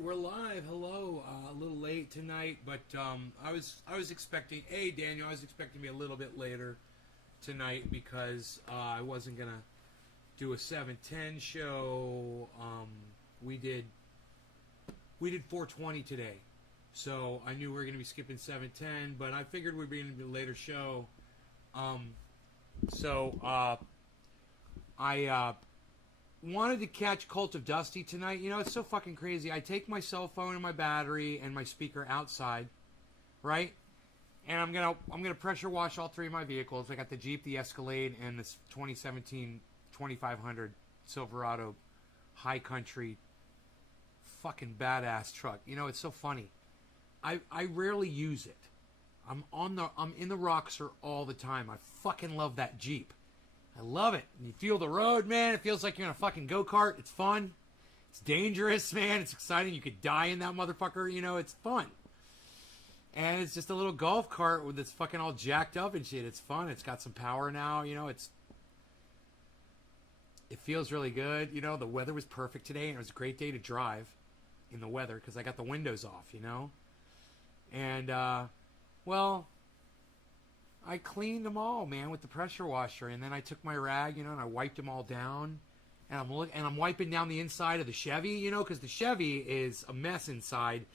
right, we're live. Hello. A little late tonight, but I was expecting. Hey, Daniel, I was expecting to be a little bit later tonight because I wasn't gonna do a 7:10 show. We did 4:20 today, so I knew we were gonna be skipping 7:10, but I figured we'd be in a later show. I wanted to catch Cult of Dusty tonight. You know, it's so fucking crazy. I take my cell phone and my battery and my speaker outside, right? And I'm gonna pressure wash all three of my vehicles. I got the Jeep, the Escalade, and this 2017 2500 Silverado High Country fucking badass truck. You know, it's so funny. I rarely use it. I'm in the Roxor all the time. I fucking love that Jeep. I love it. And you feel the road, man. It feels like you're in a fucking go-kart. It's fun. It's dangerous, man. It's exciting. You could die in that motherfucker. You know, it's fun. And it's just a little golf cart with it's fucking all jacked up and shit. It's fun. It's got some power now. You know, it feels really good. You know, the weather was perfect today, and it was a great day to drive in the weather because I got the windows off, you know. And, well, I cleaned them all, man, with the pressure washer, and then I took my rag, you know, and I wiped them all down, and I'm wiping down the inside of the Chevy, you know, because the Chevy is a mess inside,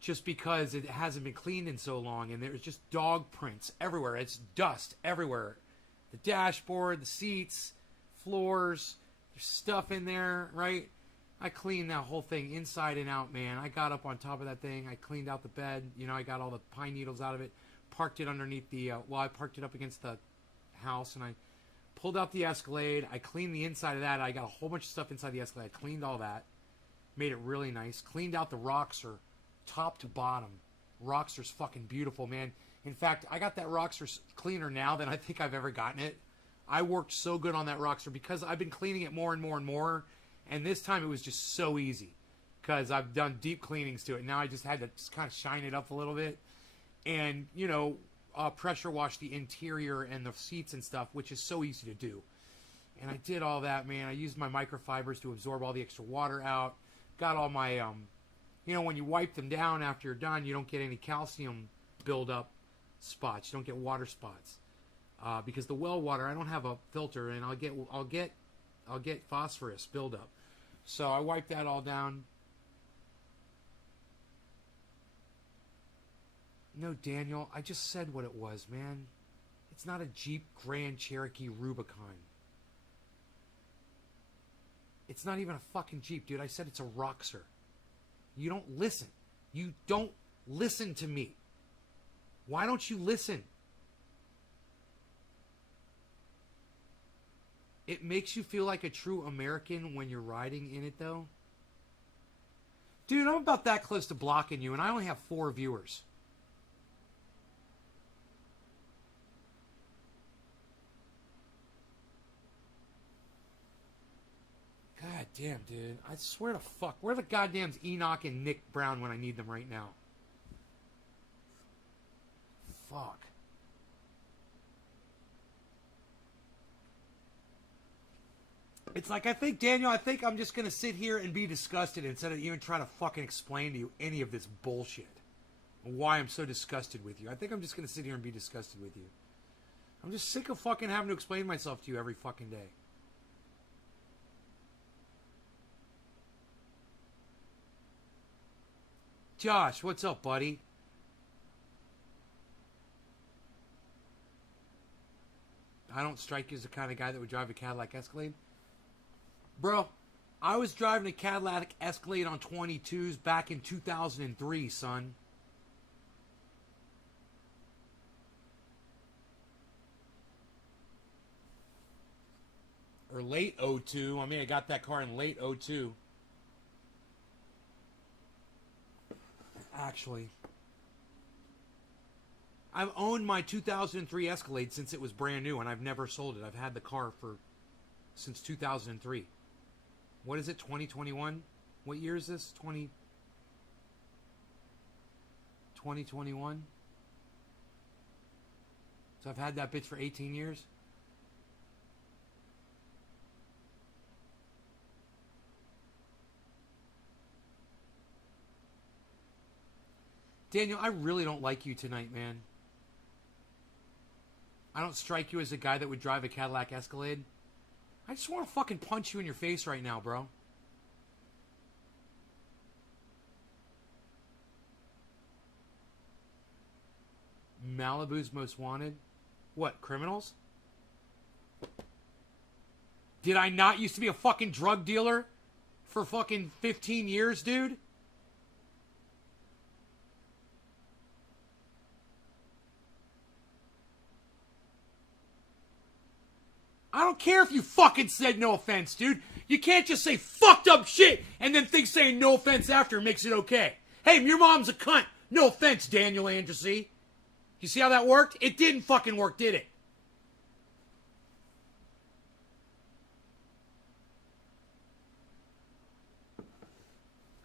just because it hasn't been cleaned in so long, and there's just dog prints everywhere. It's dust everywhere, the dashboard, the seats, floors, there's stuff in there, right? I cleaned that whole thing inside and out, man. I got up on top of that thing. I cleaned out the bed, you know, I got all the pine needles out of it. Parked it underneath the, I parked it up against the house, and I pulled out the Escalade. I cleaned the inside of that. I got a whole bunch of stuff inside the Escalade. I cleaned all that. Made it really nice. Cleaned out the Roxor, top to bottom. Roxor's fucking beautiful, man. In fact, I got that Roxor cleaner now than I think I've ever gotten it. I worked so good on that Roxor because I've been cleaning it more and more and more, and this time it was just so easy because I've done deep cleanings to it. Now I just had to just kind of shine it up a little bit. And, you know, pressure wash the interior and the seats and stuff, which is so easy to do. And I did all that, man. I used my microfibers to absorb all the extra water out. Got all my, you know, when you wipe them down after you're done, you don't get any calcium buildup spots. You don't get water spots. Because the well water, I don't have a filter, and I'll get phosphorus buildup. So I wiped that all down. No, Daniel, I just said what it was, man. It's not a Jeep Grand Cherokee Rubicon. It's not even a fucking Jeep, dude. I said it's a Roxor. You don't listen. You don't listen to me. Why don't you listen? It makes you feel like a true American when you're riding in it, though. Dude, I'm about that close to blocking you, and I only have 4 viewers. God damn, dude. I swear to fuck. Where are the goddamn Enoch and Nick Brown when I need them right now? Fuck. It's like, Daniel, I think I'm just going to sit here and be disgusted instead of even trying to fucking explain to you any of this bullshit. And why I'm so disgusted with you. I think I'm just going to sit here and be disgusted with you. I'm just sick of fucking having to explain myself to you every fucking day. Josh, what's up, buddy? I don't strike you as the kind of guy that would drive a Cadillac Escalade. Bro, I was driving a Cadillac Escalade on 22s back in 2003, son. Or late 02. I mean, I got that car in late 02. Actually, I've owned my 2003 Escalade since it was brand new, and I've never sold it. I've had the car since 2003. What is it, 2021? What year is this? 2021? So I've had that bitch for 18 years. Daniel, I really don't like you tonight, man. I don't strike you as a guy that would drive a Cadillac Escalade. I just want to fucking punch you in your face right now, bro. Malibu's most wanted? What, criminals? Did I not used to be a fucking drug dealer for fucking 15 years, dude? I don't care if you fucking said no offense, dude. You can't just say fucked up shit and then think saying no offense after makes it okay. Hey, your mom's a cunt. No offense, Daniel Andressy. You see how that worked? It didn't fucking work, did it?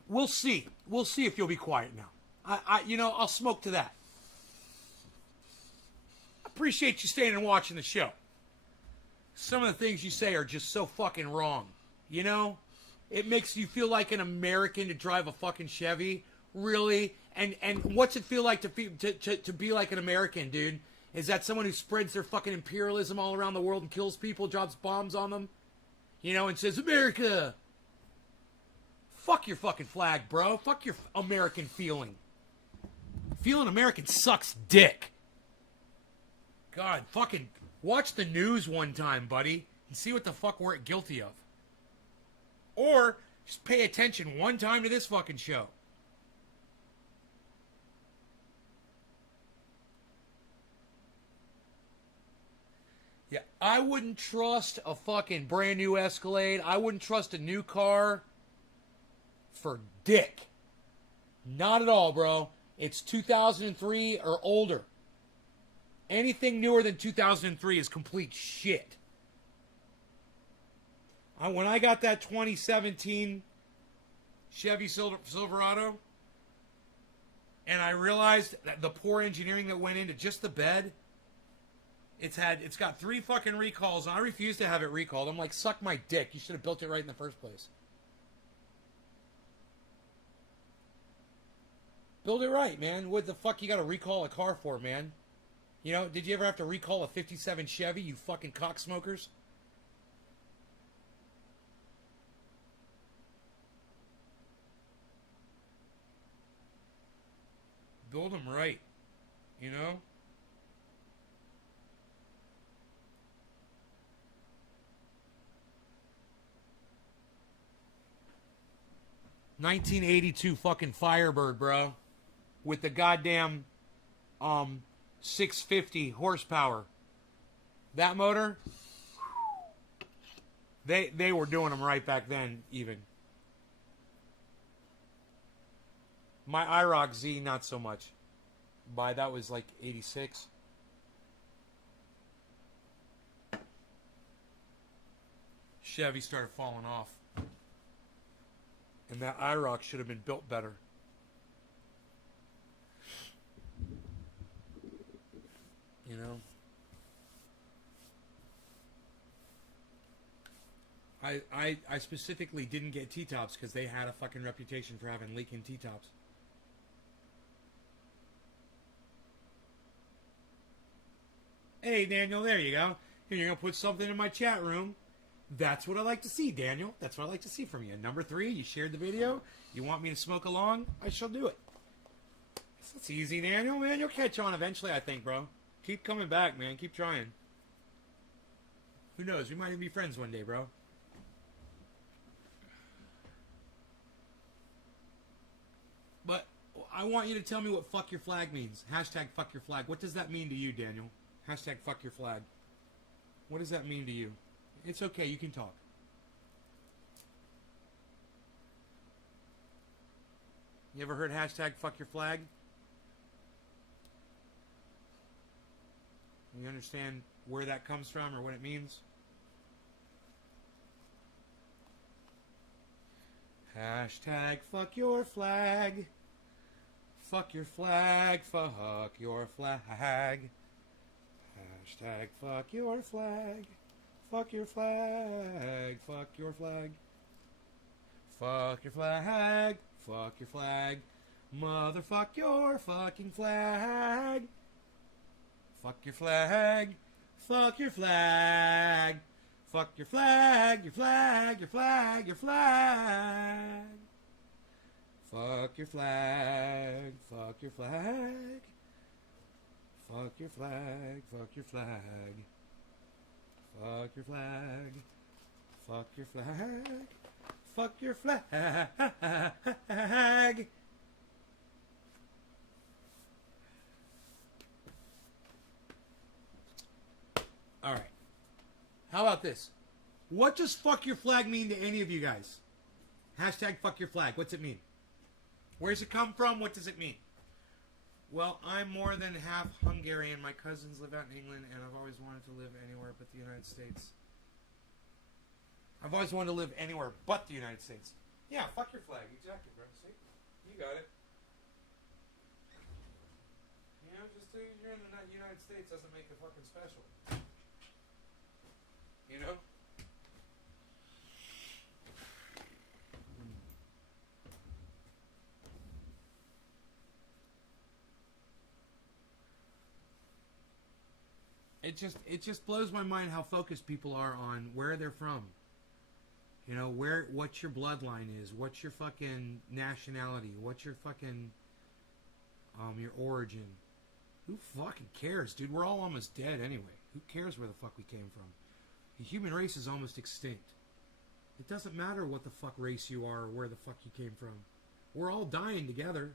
We'll see. We'll see if you'll be quiet now. I'll smoke to that. I appreciate you staying and watching the show. Some of the things you say are just so fucking wrong. You know? It makes you feel like an American to drive a fucking Chevy. Really? And what's it feel like to be like an American, dude? Is that someone who spreads their fucking imperialism all around the world and kills people, drops bombs on them? You know, and says, America! Fuck your fucking flag, bro. Fuck your American feeling. Feeling American sucks dick. God, fucking watch the news one time, buddy, and see what the fuck we're guilty of. Or just pay attention one time to this fucking show. Yeah, I wouldn't trust a fucking brand new Escalade. I wouldn't trust a new car for dick. Not at all, bro. It's 2003 or older. Anything newer than 2003 is complete shit. When I got that 2017 Chevy Silverado, and I realized that the poor engineering that went into just the bed, it's got 3 fucking recalls, and I refuse to have it recalled. I'm like, suck my dick. You should have built it right in the first place. Build it right, man. What the fuck you got to recall a car for, man? You know, did you ever have to recall a 57 Chevy, you fucking cocksmokers? Build them right, you know? ...1982 fucking Firebird, bro. With the goddamn 650 horsepower. That motor, they were doing them right back then, even. My IROC Z, not so much. That was like 86. Chevy started falling off. And that IROC should have been built better. You know? I specifically didn't get T-tops because they had a fucking reputation for having leaking T-tops. Hey, Daniel, there you go. And you're going to put something in my chat room. That's what I like to see, Daniel. That's what I like to see from you. Number 3, you shared the video. You want me to smoke along? I shall do it. It's easy, Daniel, man. You'll catch on eventually, I think, bro. Keep coming back, man. Keep trying. Who knows? We might even be friends one day, bro. But I want you to tell me what fuck your flag means. Hashtag fuck your flag. What does that mean to you, Daniel? Hashtag fuck your flag. What does that mean to you? It's okay. You can talk. You ever heard hashtag fuck your flag? You understand where that comes from or what it means? Hashtag fuck your flag. Fuck your flag. Fuck your flag. Hashtag fuck your flag. Fuck your flag. Fuck your flag. Fuck your flag. Fuck your flag. Motherfuck your fucking flag. Fuck your flag. Fuck your flag. Fuck your flag, your flag, your flag, your flag. Fuck your flag. Fuck your flag. Fuck your flag. Fuck your flag. Fuck your flag. Fuck your flag. Fuck your flag. All right. How about this? What does fuck your flag mean to any of you guys? Hashtag fuck your flag. What's it mean? Where's it come from? What does it mean? Well, I'm more than half Hungarian. My cousins live out in England, and I've always wanted to live anywhere but the United States. I've always wanted to live anywhere but the United States. Yeah, fuck your flag. Exactly, bro. See? You got it. You know, just because you're in the United States doesn't make it fucking special. You know? It just blows my mind how focused people are on where they're from. You know, what your bloodline is, what's your fucking nationality, what's your fucking your origin. Who fucking cares, dude? We're all almost dead anyway. Who cares where the fuck we came from? The human race is almost extinct. It doesn't matter what the fuck race you are or where the fuck you came from. We're all dying together.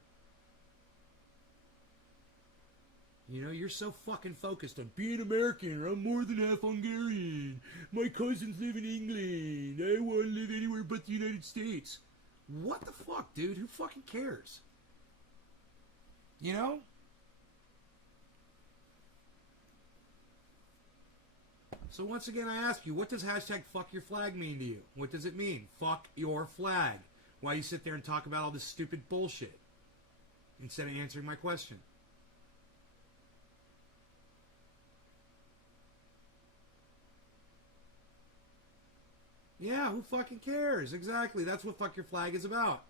You know, you're so fucking focused on being American. I'm more than half Hungarian. My cousins live in England. I want to live anywhere but the United States. What the fuck, dude? Who fucking cares? You know? So once again, I ask you, what does hashtag fuck your flag mean to you? What does it mean? Fuck your flag. Why you sit there and talk about all this stupid bullshit instead of answering my question? Yeah, who fucking cares? Exactly. That's what fuck your flag is about.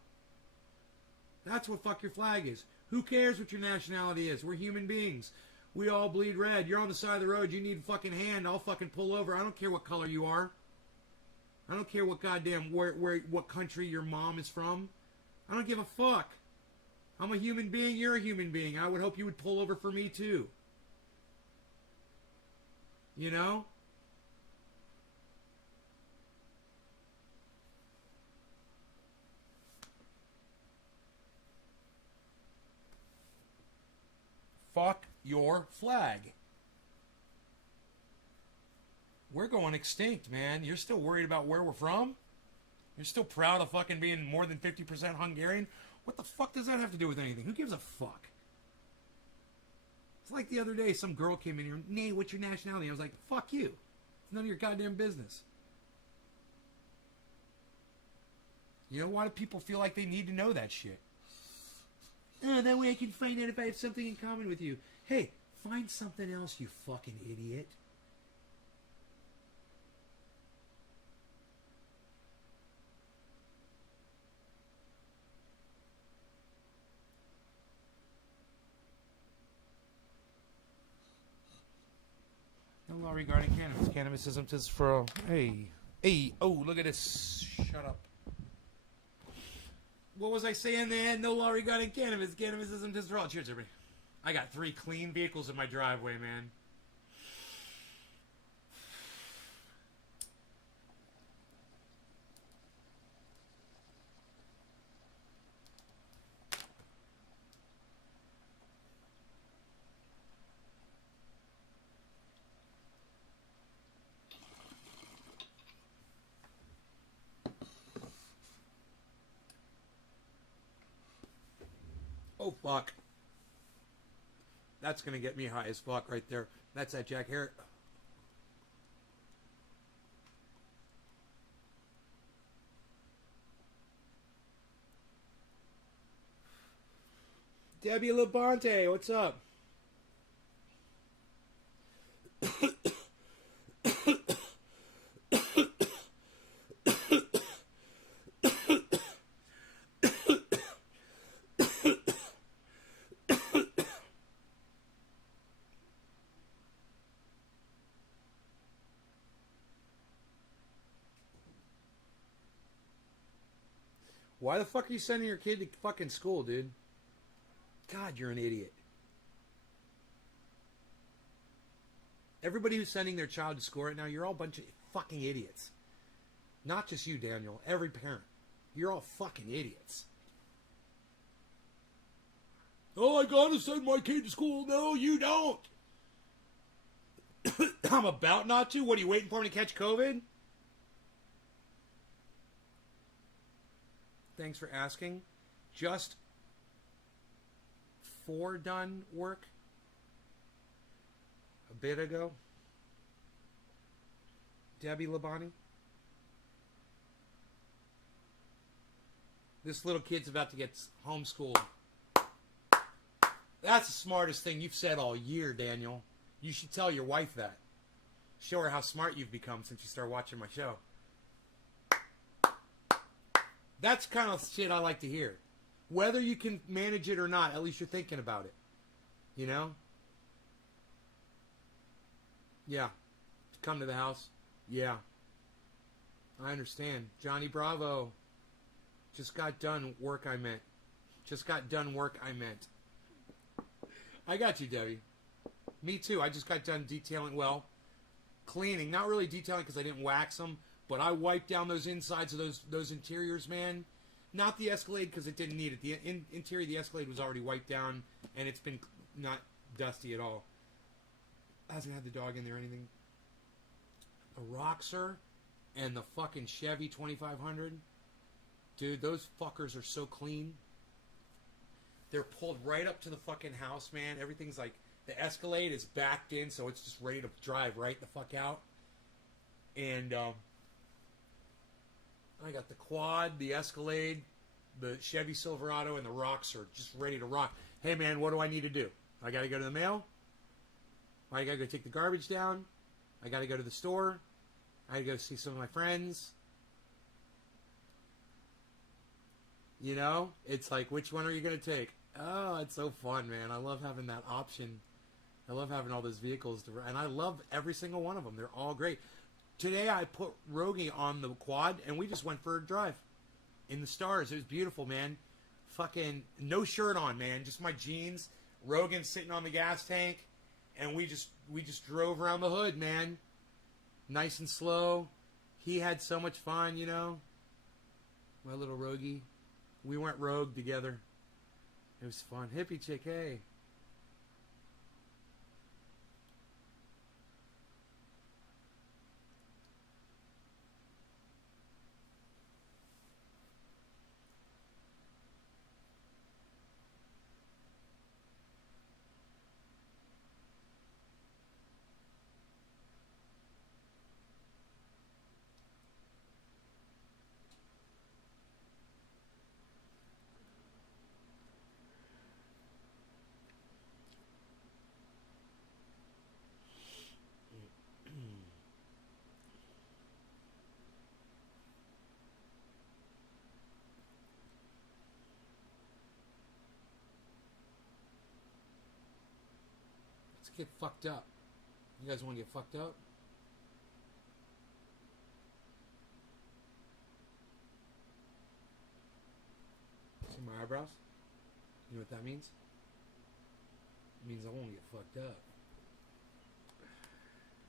That's what fuck your flag is. Who cares what your nationality is? We're human beings. We all bleed red. You're on the side of the road. You need a fucking hand. I'll fucking pull over. I don't care what color you are. I don't care what goddamn what country your mom is from. I don't give a fuck. I'm a human being. You're a human being. I would hope you would pull over for me too. You know? Fuck your flag. We're going extinct, man. You're still worried about where we're from? You're still proud of fucking being more than 50% Hungarian? What the fuck does that have to do with anything? Who gives a fuck? It's like the other day, some girl came in here, Nate, what's your nationality? I was like, fuck you. It's none of your goddamn business. You know, why do people feel like they need to know that shit? Oh, that way I can find out if I have something in common with you. Hey, find something else, you fucking idiot. No law regarding cannabis. Cannabis isn't just for... Hey, oh, look at this. Shut up. What was I saying there? No law regarding cannabis. Cannabis isn't just for all. Cheers, everybody. I got 3 clean vehicles in my driveway, man. Oh, fuck. That's going to get me high as fuck right there. That's that Jack Harris. Debbie Labonte, what's up? Why the fuck are you sending your kid to fucking school, dude? God, you're an idiot. Everybody who's sending their child to school right now, you're all a bunch of fucking idiots. Not just you, Daniel. Every parent. You're all fucking idiots. Oh, I gotta send my kid to school. No, you don't. I'm about not to. What, are you waiting for me to catch COVID? Thanks for asking. Just for done work a bit ago. Debbie Labani. This little kid's about to get homeschooled. That's the smartest thing you've said all year, Daniel. You should tell your wife that. Show her how smart you've become since you started watching my show. That's the kind of shit I like to hear. Whether you can manage it or not, at least you're thinking about it. You know? Yeah. Come to the house? Yeah. I understand. Johnny Bravo. Just got done work I meant. Just got done work I meant. I got you, Debbie. Me too. I just got done detailing, well, cleaning. Not really detailing because I didn't wax them, but I wiped down those insides of those interiors, man. Not the Escalade because it didn't need it. The interior of the Escalade was already wiped down, and it's been not dusty at all. Hasn't had the dog in there or anything. The Roxor and the fucking Chevy 2500. Dude, those fuckers are so clean. They're pulled right up to the fucking house, man. Everything's like, the Escalade is backed in, so it's just ready to drive right the fuck out. And I got the Quad, the Escalade, the Chevy Silverado, and the Roxor just ready to rock. Hey, man, what do I need to do? I got to go to the mail? I got to go take the garbage down? I got to go to the store? I got to go see some of my friends? You know? It's like, which one are you going to take? Oh, it's so fun, man. I love having that option. I love having all those vehicles. And I love every single one of them. They're all great. Today I put Rogie on the Quad, and we just went for a drive in the stars. It was beautiful, man. Fucking no shirt on, man. Just my jeans. Rogan sitting on the gas tank, and we just drove around the hood, man. Nice and slow. He had so much fun, you know. My little Rogie. We went rogue together. It was fun. Hippie chick, hey. Let's get fucked up. You guys want to get fucked up? See my eyebrows? You know what that means? It means I want to get fucked up.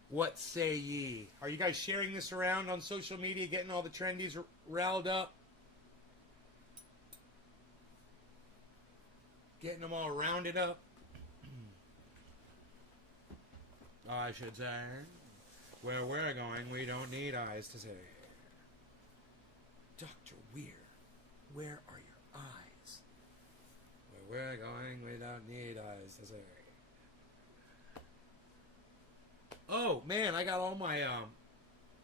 What say ye? Are you guys sharing this around on social media, getting all the trendies riled up? Getting them all rounded up? I should say. Where we're going, we don't need eyes to see. Dr. Weir, where are your eyes? Where we're going, we don't need eyes to see. Oh, man, I got all my,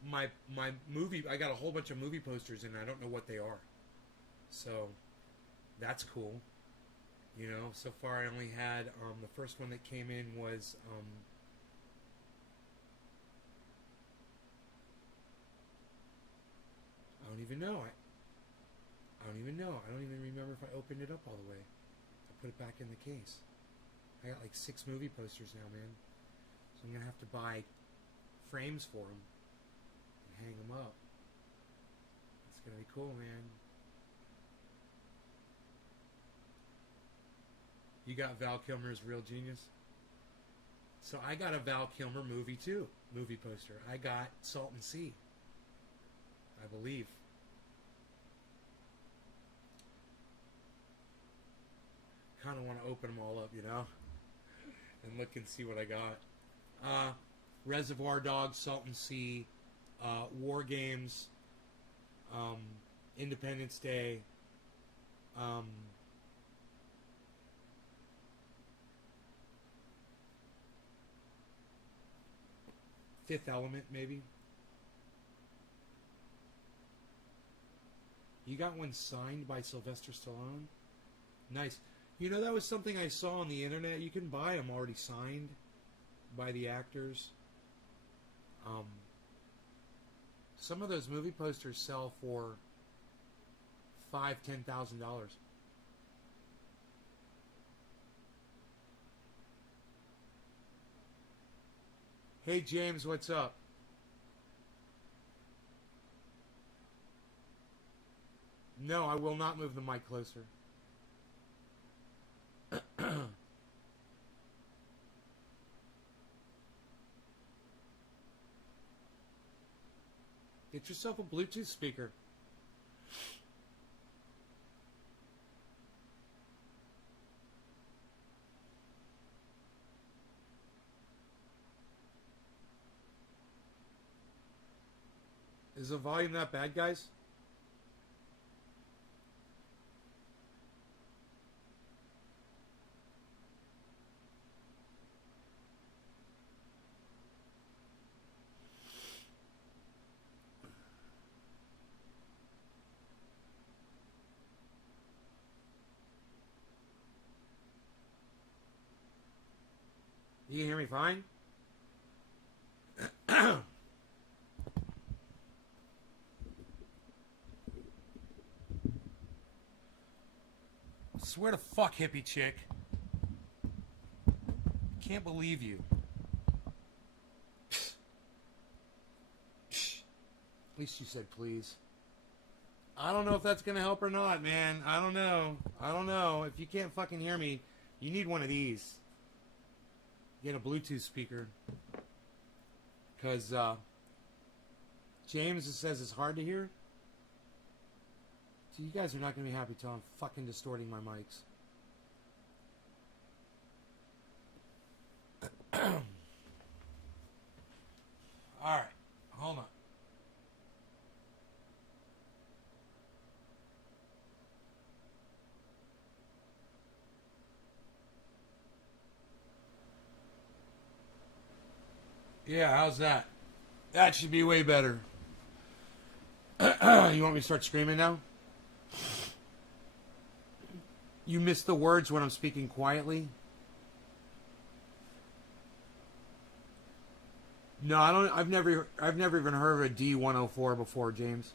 my movie, I got a whole bunch of movie posters and I don't know what they are. So, that's cool. You know, so far I only had, the first one that came in was, I don't even know. I don't even know. I don't even remember if I opened it up all the way. I put it back in the case. I got like 6 movie posters now, man. So I'm going to have to buy frames for them and hang them up. It's going to be cool, man. You got Val Kilmer's Real Genius? So I got a Val Kilmer movie too. Movie poster. I got Salton Sea. I believe. Kind of want to open them all up, you know? And look and see what I got. Reservoir Dogs, Salton Sea, War Games, Independence Day, Fifth Element, maybe. You got one signed by Sylvester Stallone? Nice. You know, that was something I saw on the internet. You can buy them already signed by the actors. Some of those movie posters sell for $5,000-$10,000. Hey James, what's up? No, I will not move the mic closer. Get yourself a Bluetooth speaker. Is the volume that bad, guys? You can hear me fine? Swear to fuck, hippie chick. Can't believe you. At least you said please. I don't know if that's gonna help or not, man. I don't know. I don't know. If you can't fucking hear me, you need one of these. Get a Bluetooth speaker. Because, James says it's hard to hear. So you guys are not going to be happy till I'm fucking distorting my mics. Alright, hold on. Yeah, how's that? That should be way better. You want me to start screaming now? You miss the words when I'm speaking quietly? No, I don't. I've never even heard of a D104 before, James.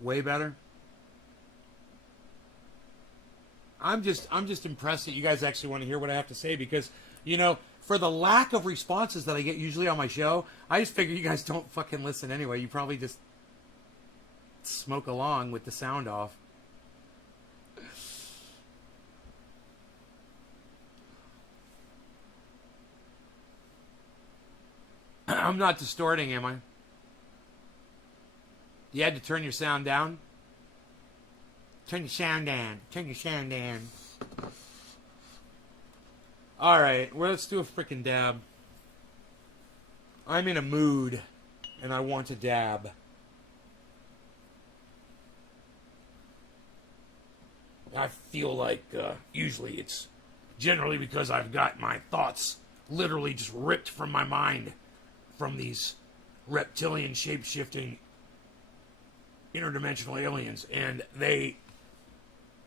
Way better. I'm just impressed that you guys actually want to hear what I have to say because, you know, for the lack of responses that I get usually on my show, I just figure you guys don't fucking listen anyway. You probably just smoke along with the sound off. I'm not distorting, am I? You had to turn your sound down? Turn your sound down. Turn your sound down. Alright, well, let's do a frickin' dab. I'm in a mood, and I want to dab. I feel like, usually it's generally because I've got my thoughts literally just ripped from my mind from these reptilian, shape-shifting, interdimensional aliens, and they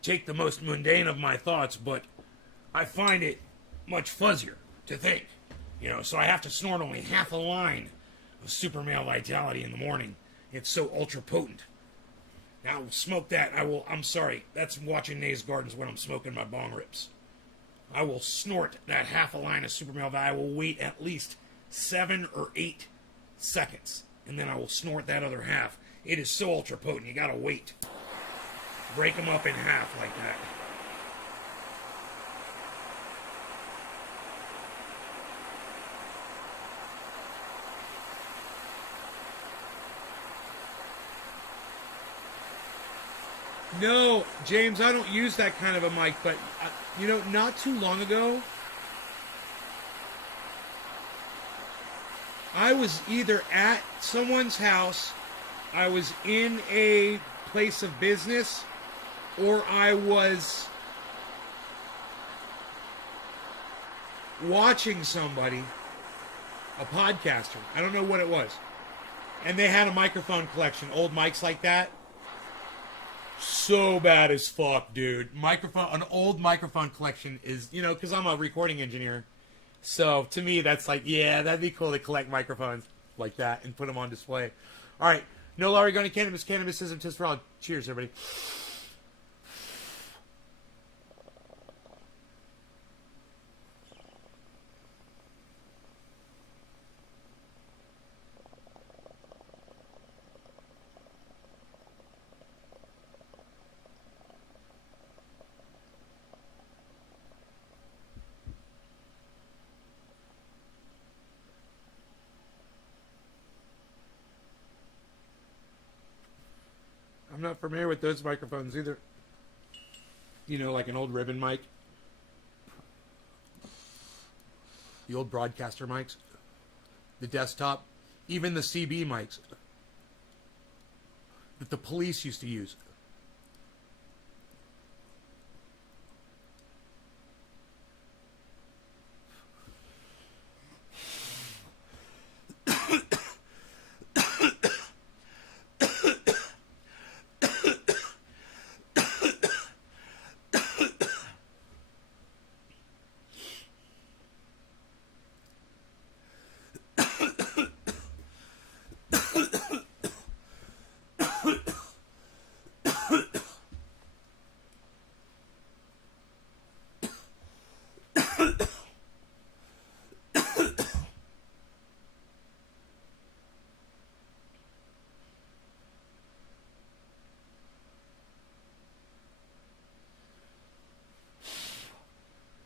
take the most mundane of my thoughts, but I find it much fuzzier to think, you know, so I have to snort only half a line of super male vitality in the morning. It's so ultra potent. Now, I'll smoke that. I'm sorry, that's watching Nays Gardens when I'm smoking my bong rips. I will snort that half a line of super male vitality. I will wait at least 7 or 8 seconds and then I will snort that other half. It is so ultra potent, you gotta wait. Break them up in half like that. No, James, I don't use that kind of a mic, but, you know, not too long ago, I was either at someone's house, I was in a place of business, or I was watching somebody, a podcaster, I don't know what it was, and they had a microphone collection, old mics like that. So bad as fuck, dude. An old microphone collection is, you know, because I'm a recording engineer. So to me, that's like, yeah, that'd be cool to collect microphones like that and put them on display. All right, no Larry going to cannabis. Cannabis isn't just for all. Cheers, everybody. I'm not familiar with those microphones either. You know, like an old ribbon mic. The old broadcaster mics. The desktop. Even the CB mics. That the police used to use.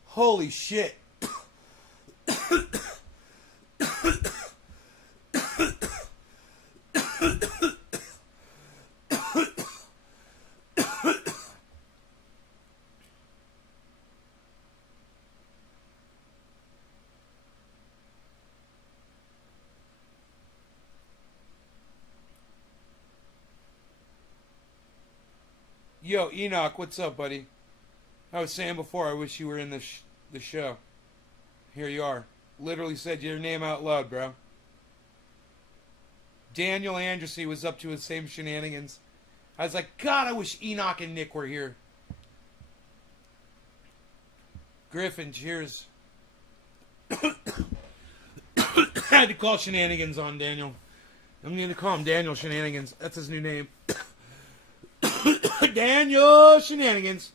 Holy shit. Yo, Enoch, what's up, buddy? I was saying before, I wish you were in the show. Here you are. Literally said your name out loud, bro. Daniel Andressy was up to his same shenanigans. I was like, God, I wish Enoch and Nick were here. Griffin, cheers. I had to call shenanigans on Daniel. I'm going to call him Daniel Shenanigans. That's his new name. Daniel Shenanigans.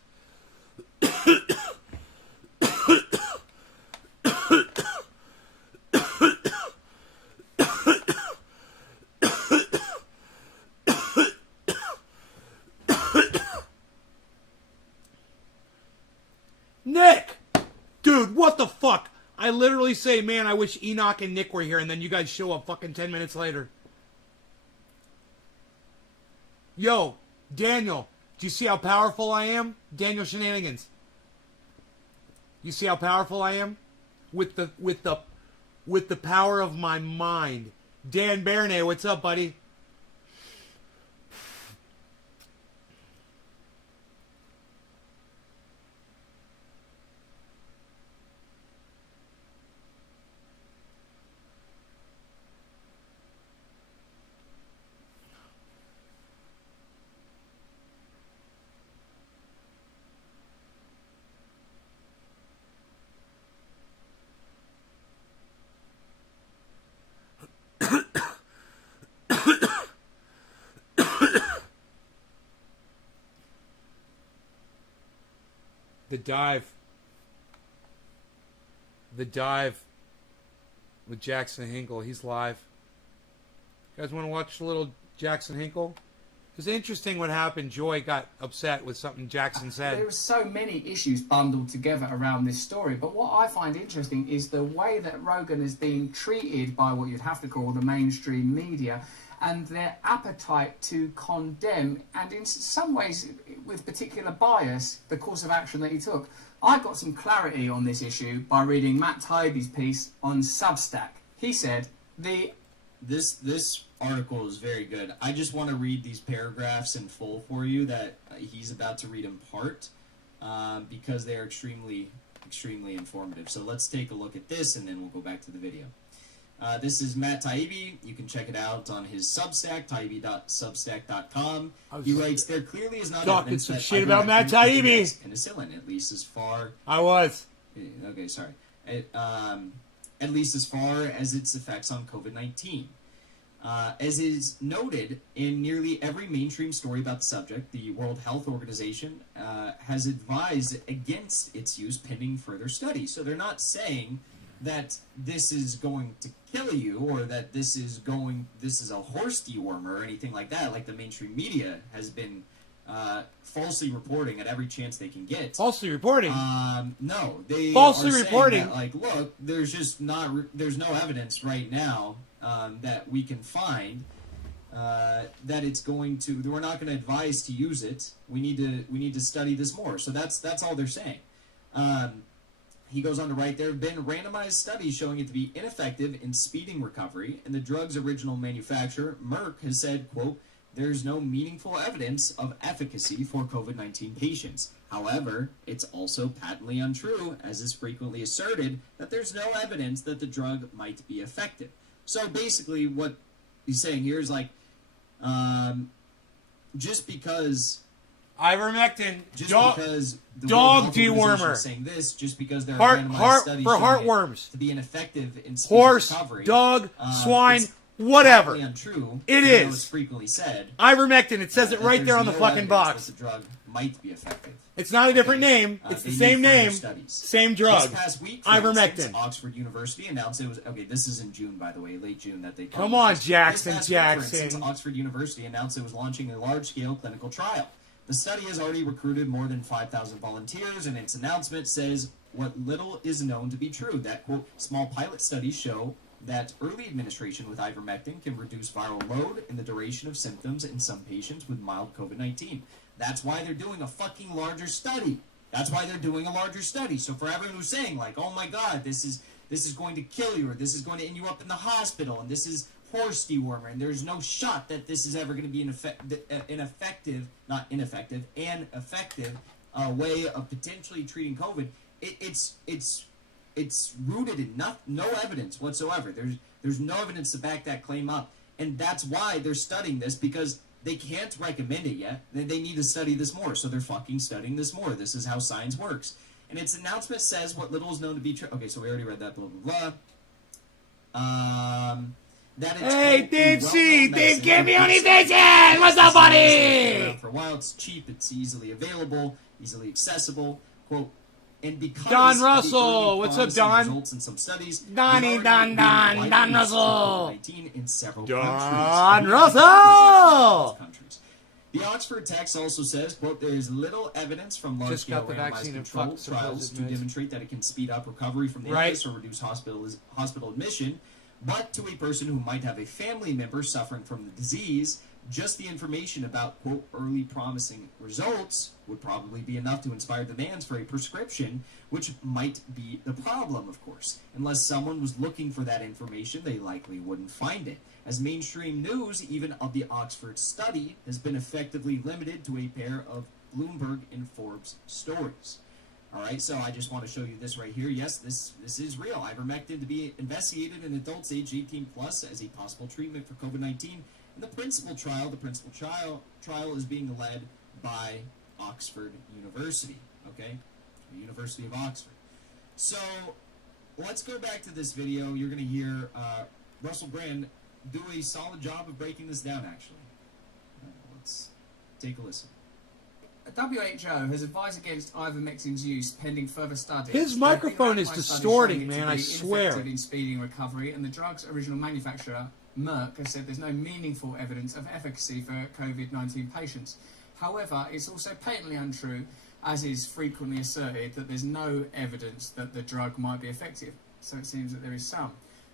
Nick! Dude, what the fuck? I literally say, man, I wish Enoch and Nick were here, and then you guys show up fucking 10 minutes later. Yo, Daniel, do you see how powerful I am? Daniel Shenanigans. You see how powerful I am? With the power of my mind. Dan Bernay, what's up, buddy? The dive with Jackson Hinkle. He's live. You guys want to watch a little Jackson Hinkle? It's interesting what happened. Joy got upset with something Jackson said. There are so many issues bundled together around this story, but what I find interesting is the way that Rogan is being treated by what you'd have to call the mainstream media, and their appetite to condemn, and in some ways with particular bias, the course of action that he took. I got some clarity on this issue by reading Matt Taibbi's piece on Substack. He said, This article is very good. I just want to read these paragraphs in full for you that he's about to read in part, because they are extremely informative. So let's take a look at this, and then we'll go back to the video. This is Matt Taibbi. You can check it out on his Substack, taibbi.substack.com. He writes, there clearly is not evidence some that shit about Matt Taibbi. Penicillin, at least as far... I was. Okay, sorry. At least as far as its effects on COVID-19. As is noted in nearly every mainstream story about the subject, the World Health Organization has advised against its use pending further study. So they're not saying that this is going to kill you, or that this is a horse dewormer or anything like that, like the mainstream media has been falsely reporting at every chance they can get. Falsely reporting? No, they falsely are reporting. saying that, like, look, there's no evidence right now that we can find that it's going to. We're not going to advise to use it. We need to study this more. So that's all they're saying. He goes on to write, there have been randomized studies showing it to be ineffective in speeding recovery, and the drug's original manufacturer, Merck, has said, quote, there's no meaningful evidence of efficacy for COVID-19 patients. However, it's also patently untrue, as is frequently asserted, that there's no evidence that the drug might be effective. So basically what he's saying here is like, just because... Ivermectin, because the dog World Health Organization dewormer. is saying this, just because there are randomized studies for showing heartworms. it to be ineffective in speed Horse, recovery, dog, swine, whatever. It's untrue. It even though is. It's frequently said. Ivermectin. It says it that right there on the there's fucking no box. evidence that the drug might be effective. It's not a different name. It's They the need same further name. studies. Same drug. This past week, for Ivermectin. instance, Oxford University announced it was okay. This is in June, by the way, late June that they. Come on, Jackson. This past week, for instance, Oxford University announced it was launching a large-scale clinical trial. The study has already recruited more than 5,000 volunteers, and its announcement says what little is known to be true. That, quote, small pilot studies show that early administration with ivermectin can reduce viral load and the duration of symptoms in some patients with mild COVID-19. That's why they're doing a fucking larger study. That's why they're doing a larger study. So for everyone who's saying, like, oh my god, this is going to kill you, or this is going to end you up in the hospital, and this is horse dewormer, and there's no shot that this is ever going to be an effective way of potentially treating COVID. It's rooted in no evidence whatsoever. There's no evidence to back that claim up, and that's why they're studying this, because they can't recommend it yet. They need to study this more, so they're fucking studying this more. This is how science works. And its announcement says what little is known to be true. Okay, so we already read that. Blah blah blah. That it's hey, Dipsy! Dave gave me only vision! What's up, buddy? For a while, it's cheap, it's easily available, easily accessible. Quote, and because Don Russell! What's up, Don? Results in some studies, Don Russell! In several Don Russell! Countries. The Oxford text also says, quote, there is little evidence from large-scale randomized controlled trials to demonstrate that it can speed up recovery from the illness or reduce hospital admission. But to a person who might have a family member suffering from the disease, just the information about, quote, early promising results would probably be enough to inspire demands for a prescription, which might be the problem, of course. Unless someone was looking for that information, they likely wouldn't find it. As mainstream news, even of the Oxford study, has been effectively limited to a pair of Bloomberg and Forbes stories. All right, so I just want to show you this right here. Yes, this is real. Ivermectin to be investigated in adults age 18 plus as a possible treatment for COVID-19. And the principal trial is being led by Oxford University. Okay, the University of Oxford. So let's go back to this video. You're going to hear Russell Brand do a solid job of breaking this down. Actually, let's take a listen. WHO has advised against ivermectin's use pending further studies. His microphone is distorting, man, I swear. Effective in speeding recovery, and the drug's original manufacturer, Merck has said there's no meaningful evidence of efficacy for COVID-19 patients. However, it's also patently untrue, as is frequently asserted, that there's no evidence that the drug might be effective. So it seems that there is some.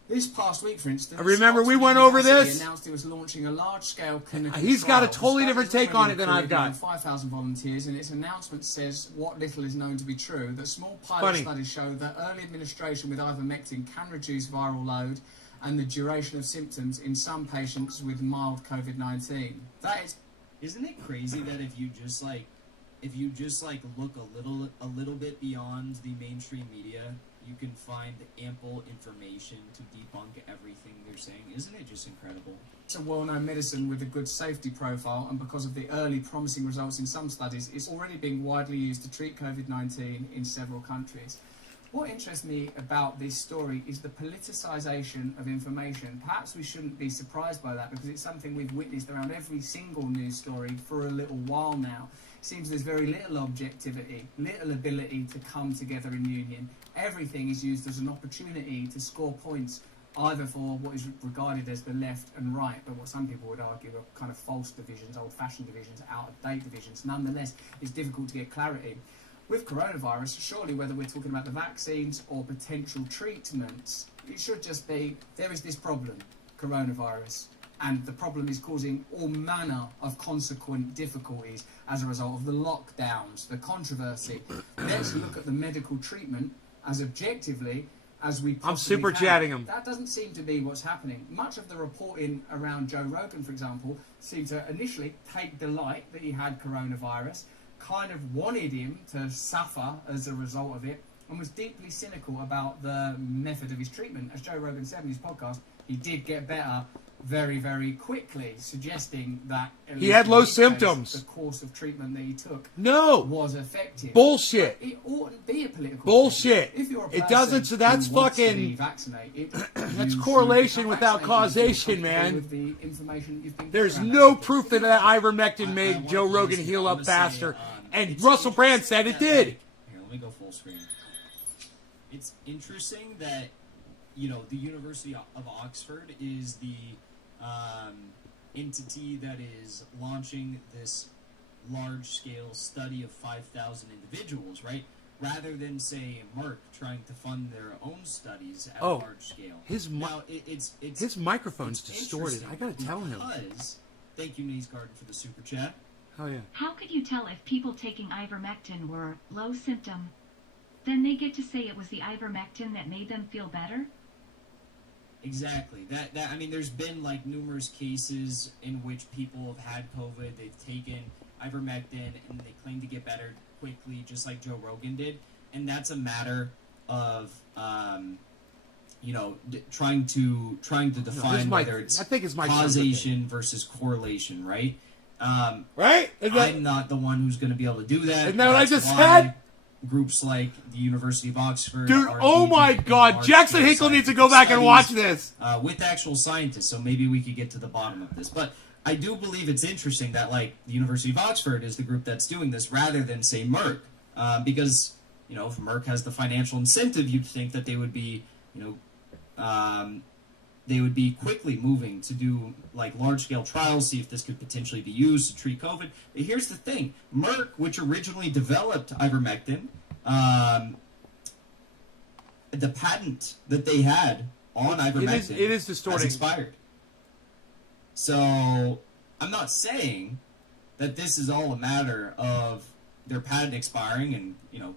This past week, for instance, I remember we went over this. Announced it was launching a large-scale clinical He's trial. got a totally different take on it than I've got. 5,000 volunteers, and its announcement says what little is known to be true, that small pilot studies show that early administration with ivermectin can reduce viral load and the duration of symptoms in some patients with mild COVID-19. That is... Isn't it crazy that if you just look a little bit beyond the mainstream media, you can find ample information to debunk everything they're saying? Isn't it just incredible? It's a well-known medicine with a good safety profile, and because of the early promising results in some studies, it's already being widely used to treat COVID-19 in several countries. What interests me about this story is the politicisation of information. Perhaps we shouldn't be surprised by that, because it's something we've witnessed around every single news story for a little while now. It seems there's very little objectivity, little ability to come together in union. Everything is used as an opportunity to score points, either for what is regarded as the left and right, but what some people would argue are kind of false divisions, old-fashioned divisions, out-of-date divisions. Nonetheless, it's difficult to get clarity. With coronavirus, surely whether we're talking about the vaccines or potential treatments, it should just be, there is this problem, coronavirus, and the problem is causing all manner of consequent difficulties as a result of the lockdowns, the controversy. Let's look at the medical treatment as objectively as we possibly I'm super can. chatting him. That doesn't seem to be what's happening. Much of the reporting around Joe Rogan, for example, seemed to initially take delight that he had coronavirus, kind of wanted him to suffer as a result of it, and was deeply cynical about the method of his treatment. As Joe Rogan said in his podcast, he did get better very, very quickly, suggesting that he had low symptoms. The course of treatment that he took was effective. Bullshit. It oughtn't be a political bullshit. If you're a it doesn't. So that's fucking. That's correlation without causation, man. With the information you've been There's no proof that ivermectin made Joe Rogan heal up faster, and Russell Brand said it did. Here, let me go full screen. It's interesting that, you know, the University of Oxford is the entity that is launching this large-scale study of 5,000 individuals, right? Rather than, say, Merck trying to fund their own studies at a large scale. His microphone's distorted. I gotta tell him. Thank you, Naze Garden, for the super chat. Oh yeah. How could you tell if people taking ivermectin were low symptom? Then they get to say it was the ivermectin that made them feel better? Exactly. I mean, there's been like numerous cases in which people have had COVID, they've taken ivermectin, and they claim to get better quickly, just like Joe Rogan did. And that's a matter of, you know, trying to define whether it's causation versus correlation, right? Right? I'm not the one who's going to be able to do that. Isn't that what I just said? Groups like the University of Oxford. Dude, oh my God. Jackson Hinkle needs to go back and watch this. With actual scientists, so maybe we could get to the bottom of this. But I do believe it's interesting that, like, the University of Oxford is the group that's doing this rather than, say, Merck. Because, you know, if Merck has the financial incentive, you'd think that they would be, you know, they would be quickly moving to do, like, large-scale trials, see if this could potentially be used to treat COVID. But here's the thing. Merck, which originally developed ivermectin, the patent that they had on ivermectin it is distorting. has expired. So I'm not saying that this is all a matter of their patent expiring and, you know,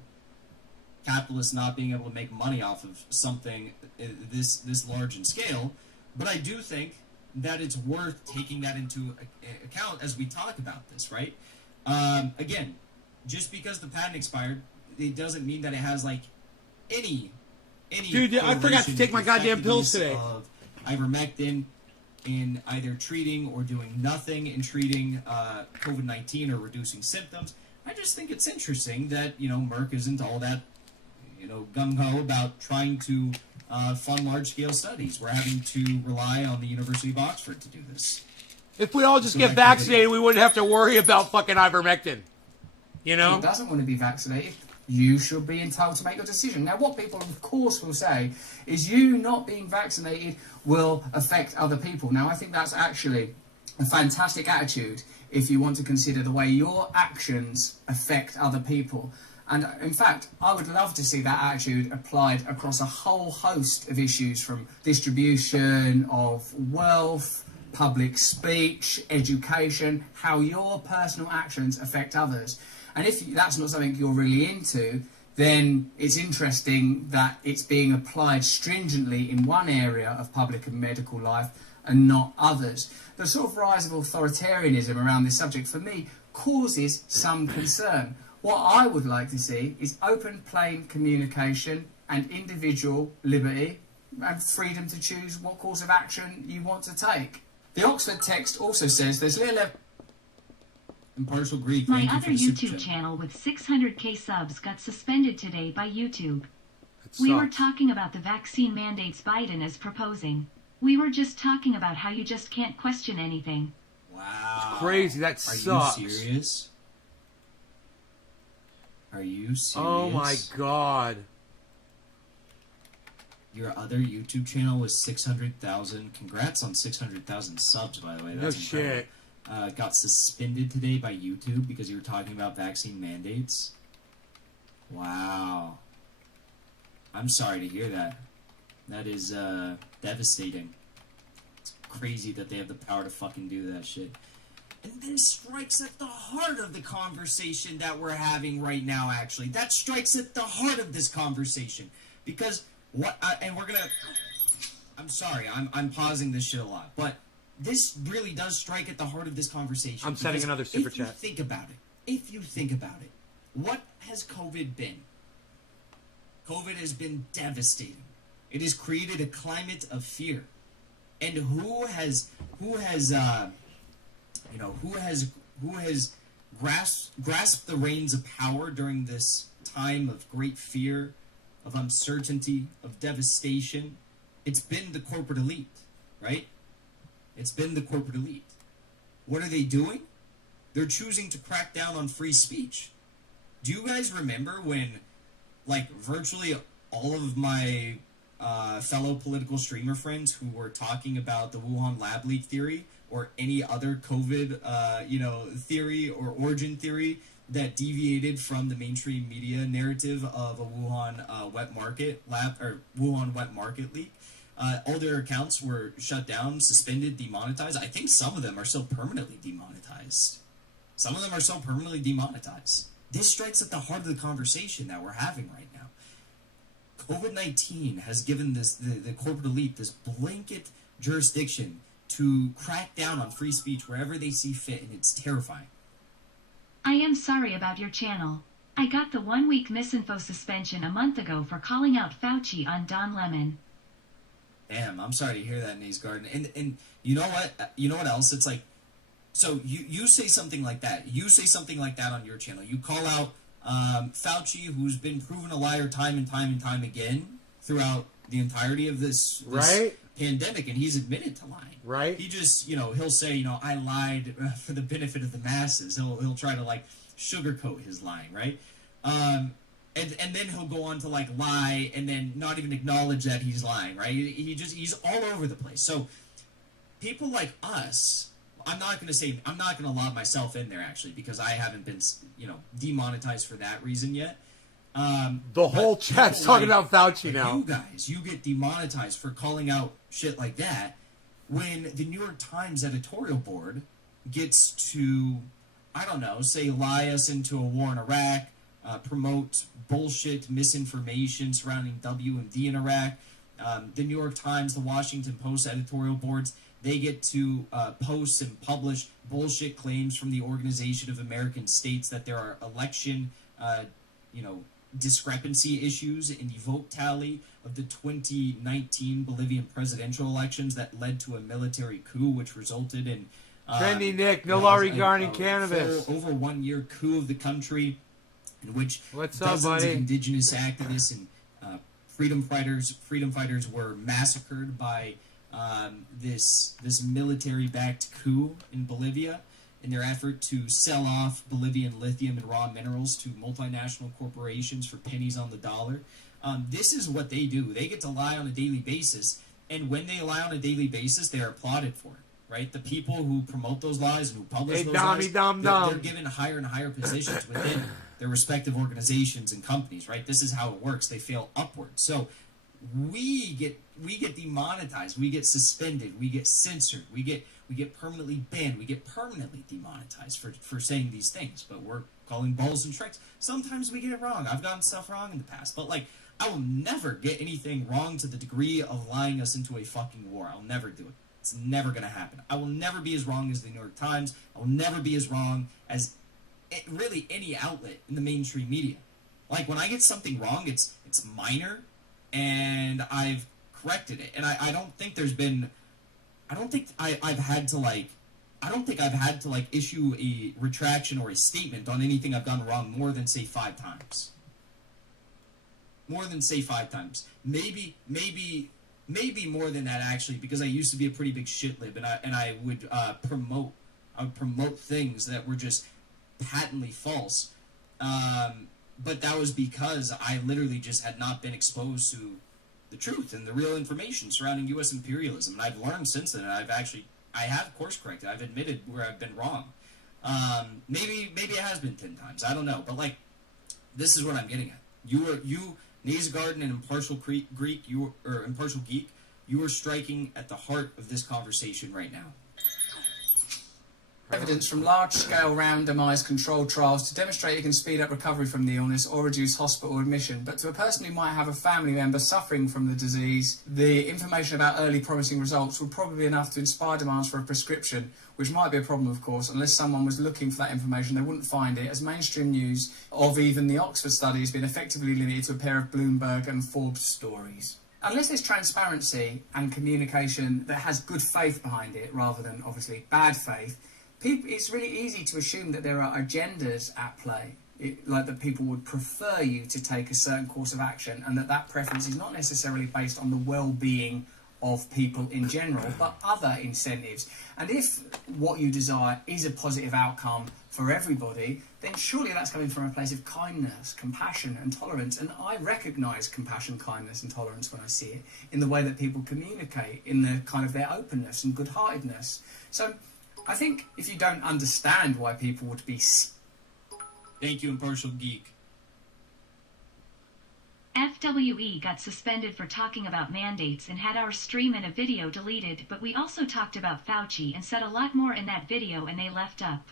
capitalists not being able to make money off of something this large in scale, but I do think that it's worth taking that into account as we talk about this, right? Again, just because the patent expired, it doesn't mean that it has, like, any Dude, I forgot to take my goddamn pills today. Of ivermectin in either treating or doing nothing in treating COVID-19 or reducing symptoms. I just think it's interesting that, you know, Merck isn't all that, you know, gung-ho about trying to fund large-scale studies. We're having to rely on the University of Oxford to do this. If we all just get vaccinated, we wouldn't have to worry about fucking ivermectin. You know? Who doesn't want to be vaccinated? You should be entitled to make your decision. Now, what people, of course, will say is you not being vaccinated will affect other people. Now, I think that's actually a fantastic attitude if you want to consider the way your actions affect other people. And in fact, I would love to see that attitude applied across a whole host of issues, from distribution of wealth, public speech, education, how your personal actions affect others. And if that's not something you're really into, then it's interesting that it's being applied stringently in one area of public and medical life and not others. The sort of rise of authoritarianism around this subject, for me, causes some concern. What I would like to see is open, plain communication and individual liberty and freedom to choose what course of action you want to take. The Oxford text also says there's little impartial Greek. My other YouTube channel with 600k subs got suspended today by YouTube. We were talking about the vaccine mandates Biden is proposing. We were just talking about how you just can't question anything. Wow. It's crazy. That sucks. Are you serious? Are you serious? Oh my god. Your other YouTube channel was 600,000. Congrats on 600,000 subs, by the way. That's no incredible. Shit. Got suspended today by YouTube because you were talking about vaccine mandates. Wow. I'm sorry to hear that. That is devastating. It's crazy that they have the power to fucking do that shit. And this strikes at the heart of the conversation that we're having right now, actually. That strikes at the heart of this conversation. Because and we're gonna... I'm sorry, I'm pausing this shit a lot, but this really does strike at the heart of this conversation. I'm setting another super chat. If you think about it, what has COVID been? COVID has been devastating. It has created a climate of fear. And who has grasped the reins of power during this time of great fear, of uncertainty, of devastation? It's been the corporate elite, right? It's been the corporate elite. What are they doing? They're choosing to crack down on free speech. Do you guys remember when, like, virtually all of my fellow political streamer friends who were talking about the Wuhan lab leak theory or any other COVID, theory or origin theory that deviated from the mainstream media narrative of a Wuhan wet market lab or Wuhan wet market leak? All their accounts were shut down, suspended, demonetized. I think some of them are still permanently demonetized. This strikes at the heart of the conversation that we're having right now. COVID-19 has given the corporate elite this blanket jurisdiction to crack down on free speech wherever they see fit, and it's terrifying. I am sorry about your channel. I got the 1-week misinfo suspension a month ago for calling out Fauci on Don Lemon. Damn, I'm sorry to hear that, Naze Garden. And you know what? You know what else? It's like, so you say something like that. You say something like that on your channel. You call out Fauci, who's been proven a liar time and time again throughout the entirety of this pandemic, and he's admitted to lying. Right. He just, he'll say, I lied for the benefit of the masses. He'll try to, like, sugarcoat his lying, right? And then he'll go on to, like, lie and then not even acknowledge that he's lying, right? He's all over the place. So people like us, I'm not going to lob myself in there, actually, because I haven't been, demonetized for that reason yet. The whole chat's talking about Fauci now. You guys, you get demonetized for calling out shit like that when the New York Times editorial board gets to, I don't know, say lie us into a war in Iraq, promote bullshit misinformation surrounding WMD in Iraq. The New York Times, the Washington Post editorial boards, they get to post and publish bullshit claims from the Organization of American States that there are election, discrepancy issues in the vote tally of the 2019 Bolivian presidential elections that led to a military coup, which resulted in Trendy Nick, no law regarding cannabis. Over 1 year coup of the country, in which dozens of indigenous activists and freedom fighters were massacred by this military-backed coup in Bolivia. in their effort to sell off Bolivian lithium and raw minerals to multinational corporations for pennies on the dollar. This is what they do. They get to lie on a daily basis, and when they lie on a daily basis, they are applauded for it, right? The people who promote those lies and who publish those lies, they're given higher and higher positions within their respective organizations and companies, right? This is how it works. They fail upward. So we get demonetized, we get suspended, we get censored, we get permanently banned, we get permanently demonetized for saying these things, but we're calling balls and strikes. Sometimes we get it wrong. I've gotten stuff wrong in the past, but like, I will never get anything wrong to the degree of lying us into a fucking war. I'll never do it. It's never going to happen. I will never be as wrong as the New York Times. I will never be as wrong as really any outlet in the mainstream media. Like, when I get something wrong, it's minor, and I've corrected it. And I don't think there's been... I don't think I've had to issue a retraction or a statement on anything I've done wrong more than, say, 5 times. More than, say, 5 times. Maybe more than that, actually, because I used to be a pretty big shitlib, and I would promote things that were just patently false. But that was because I literally just had not been exposed to the truth and the real information surrounding U.S. imperialism. And I've learned since then, and I have course corrected. I've admitted where I've been wrong. Maybe it has been 10 times. I don't know. But, like, this is what I'm getting at. You Nasegarden and Impartial Geek, you are striking at the heart of this conversation right now. Evidence from large-scale randomised controlled trials to demonstrate it can speed up recovery from the illness or reduce hospital admission. But to a person who might have a family member suffering from the disease, the information about early promising results would probably be enough to inspire demands for a prescription, which might be a problem, of course. Unless someone was looking for that information, they wouldn't find it, as mainstream news of even the Oxford study has been effectively limited to a pair of Bloomberg and Forbes stories. Unless there's transparency and communication that has good faith behind it, rather than, obviously, bad faith, it's really easy to assume that there are agendas at play, like that people would prefer you to take a certain course of action, and that preference is not necessarily based on the well-being of people in general, but other incentives. And if what you desire is a positive outcome for everybody, then surely that's coming from a place of kindness, compassion and tolerance. And I recognise compassion, kindness and tolerance when I see it in the way that people communicate, in the kind of their openness and good-heartedness. So I think if you don't understand why people would be... Thank you, Impartial Geek. FWE got suspended for talking about mandates and had our stream and a video deleted, but we also talked about Fauci and said a lot more in that video, and they left up.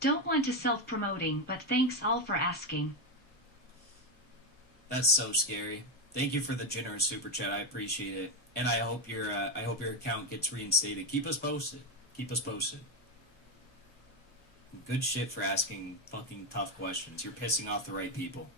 Don't want to self-promoting, but thanks all for asking. That's so scary. Thank you for the generous super chat. I appreciate it. And I hope your account gets reinstated. Keep us posted. Keep us posted. Good shit for asking fucking tough questions. You're pissing off the right people.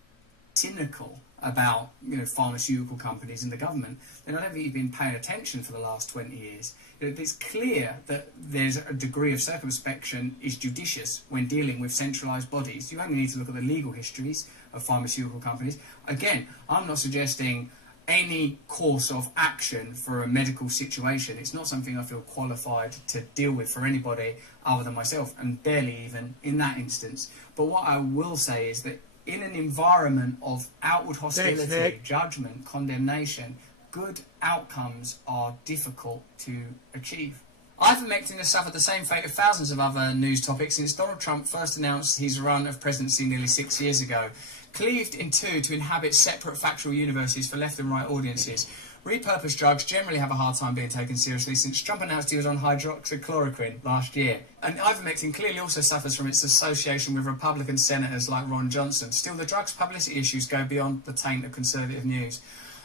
Cynical about, pharmaceutical companies and the government, then I don't think you've been paying attention for the last 20 years. It's clear that there's a degree of circumspection is judicious when dealing with centralised bodies. You only need to look at the legal histories of pharmaceutical companies. Again, I'm not suggesting any course of action for a medical situation. It's not something I feel qualified to deal with for anybody other than myself, and barely even in that instance. But what I will say is that in an environment of outward hostility, judgment, condemnation, good outcomes are difficult to achieve. Ivermectin has suffered the same fate of thousands of other news topics since Donald Trump first announced his run of presidency nearly 6 years ago. Cleaved in two to inhabit separate factual universes for left and right audiences, repurposed drugs generally have a hard time being taken seriously since Trump announced he was on hydroxychloroquine last year. And ivermectin clearly also suffers from its association with Republican senators like Ron Johnson. Still, the drug's publicity issues go beyond the taint of conservative news.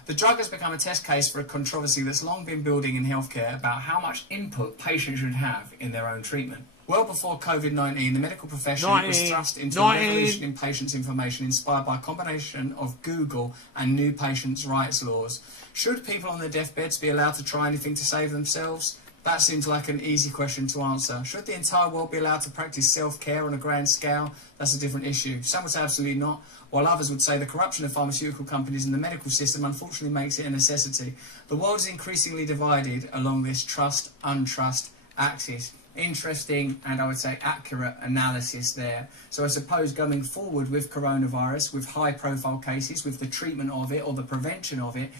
The drug has become a test case for a controversy that's long been building in healthcare about how much input patients should have in their own treatment. Well before COVID-19, the medical profession was thrust into a revolution in patients' information inspired by a combination of Google and new patients' rights laws. Should people on their deathbeds be allowed to try anything to save themselves? That seems like an easy question to answer. Should the entire world be allowed to practice self-care on a grand scale? That's a different issue. Some would say absolutely not, while others would say the corruption of pharmaceutical companies and the medical system unfortunately makes it a necessity. The world is increasingly divided along this trust-untrust axis. interesting and I would say accurate analysis there. So I suppose going forward with coronavirus, with high profile cases, with the treatment of it or the prevention of it,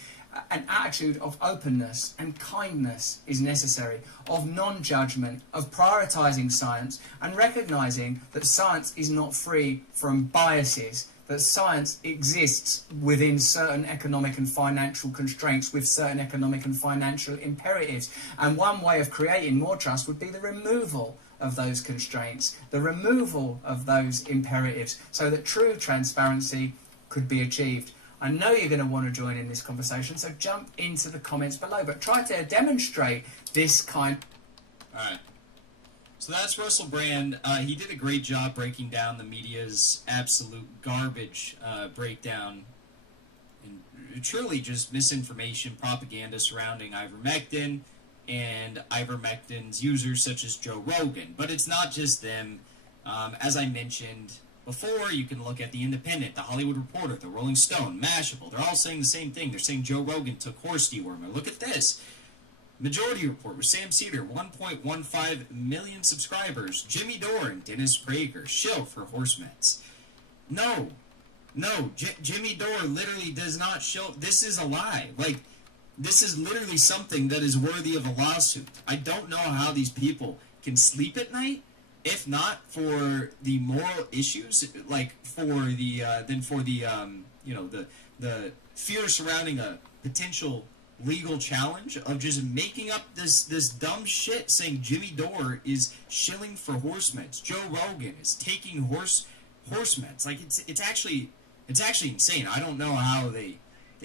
an attitude of openness and kindness is necessary, of non-judgment, of prioritising science and recognising that science is not free from biases, that science exists within certain economic and financial constraints, with certain economic and financial imperatives. And one way of creating more trust would be the removal of those constraints, the removal of those imperatives, so that true transparency could be achieved. I know you're going to want to join in this conversation, so jump into the comments below, but try to demonstrate this kind. All right. So that's Russell Brand. He did a great job breaking down the media's absolute garbage breakdown and truly just misinformation, propaganda surrounding ivermectin and ivermectin's users such as Joe Rogan. But it's not just them. As I mentioned before, you can look at The Independent, The Hollywood Reporter, The Rolling Stone, Mashable. They're all saying the same thing. They're saying Joe Rogan took horse dewormer. Look at this. Majority Report with Sam Cedar, 1.15 million subscribers. Jimmy Dore and Dennis Prager, shill for horse meds. No, Jimmy Dore literally does not shill. This is a lie. Like, this is literally something that is worthy of a lawsuit. I don't know how these people can sleep at night, if not for the moral issues, like for the the fear surrounding a potential legal challenge of just making up this dumb shit saying Jimmy Dore is shilling for horse meds. Joe Rogan is taking horse meds. Like it's actually insane. I don't know how they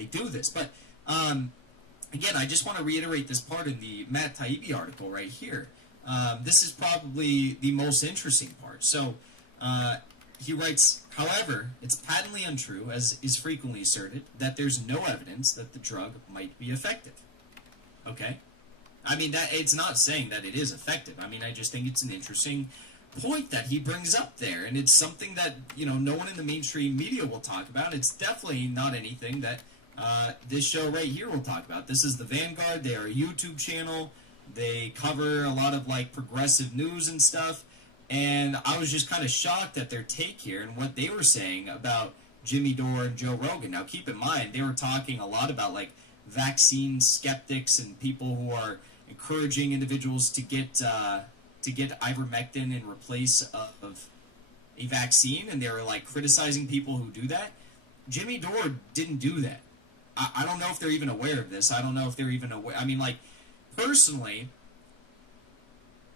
do this, but again, I just want to reiterate this part in the Matt Taibbi article right here. This is probably the most interesting part. So he writes, however, it's patently untrue, as is frequently asserted, that there's no evidence that the drug might be effective. Okay? I mean, that it's not saying that it is effective. I mean, I just think it's an interesting point that he brings up there, and it's something that, no one in the mainstream media will talk about. It's definitely not anything that this show right here will talk about. This is the Vanguard. They are a YouTube channel. They cover a lot of, like, progressive news and stuff. And I was just kind of shocked at their take here and what they were saying about Jimmy Dore and Joe Rogan. Now, keep in mind, they were talking a lot about, like, vaccine skeptics and people who are encouraging individuals to get ivermectin in replace of a vaccine, and they were, like, criticizing people who do that. Jimmy Dore didn't do that. I don't know if they're even aware of this. I don't know if they're even aware. I mean, like, personally,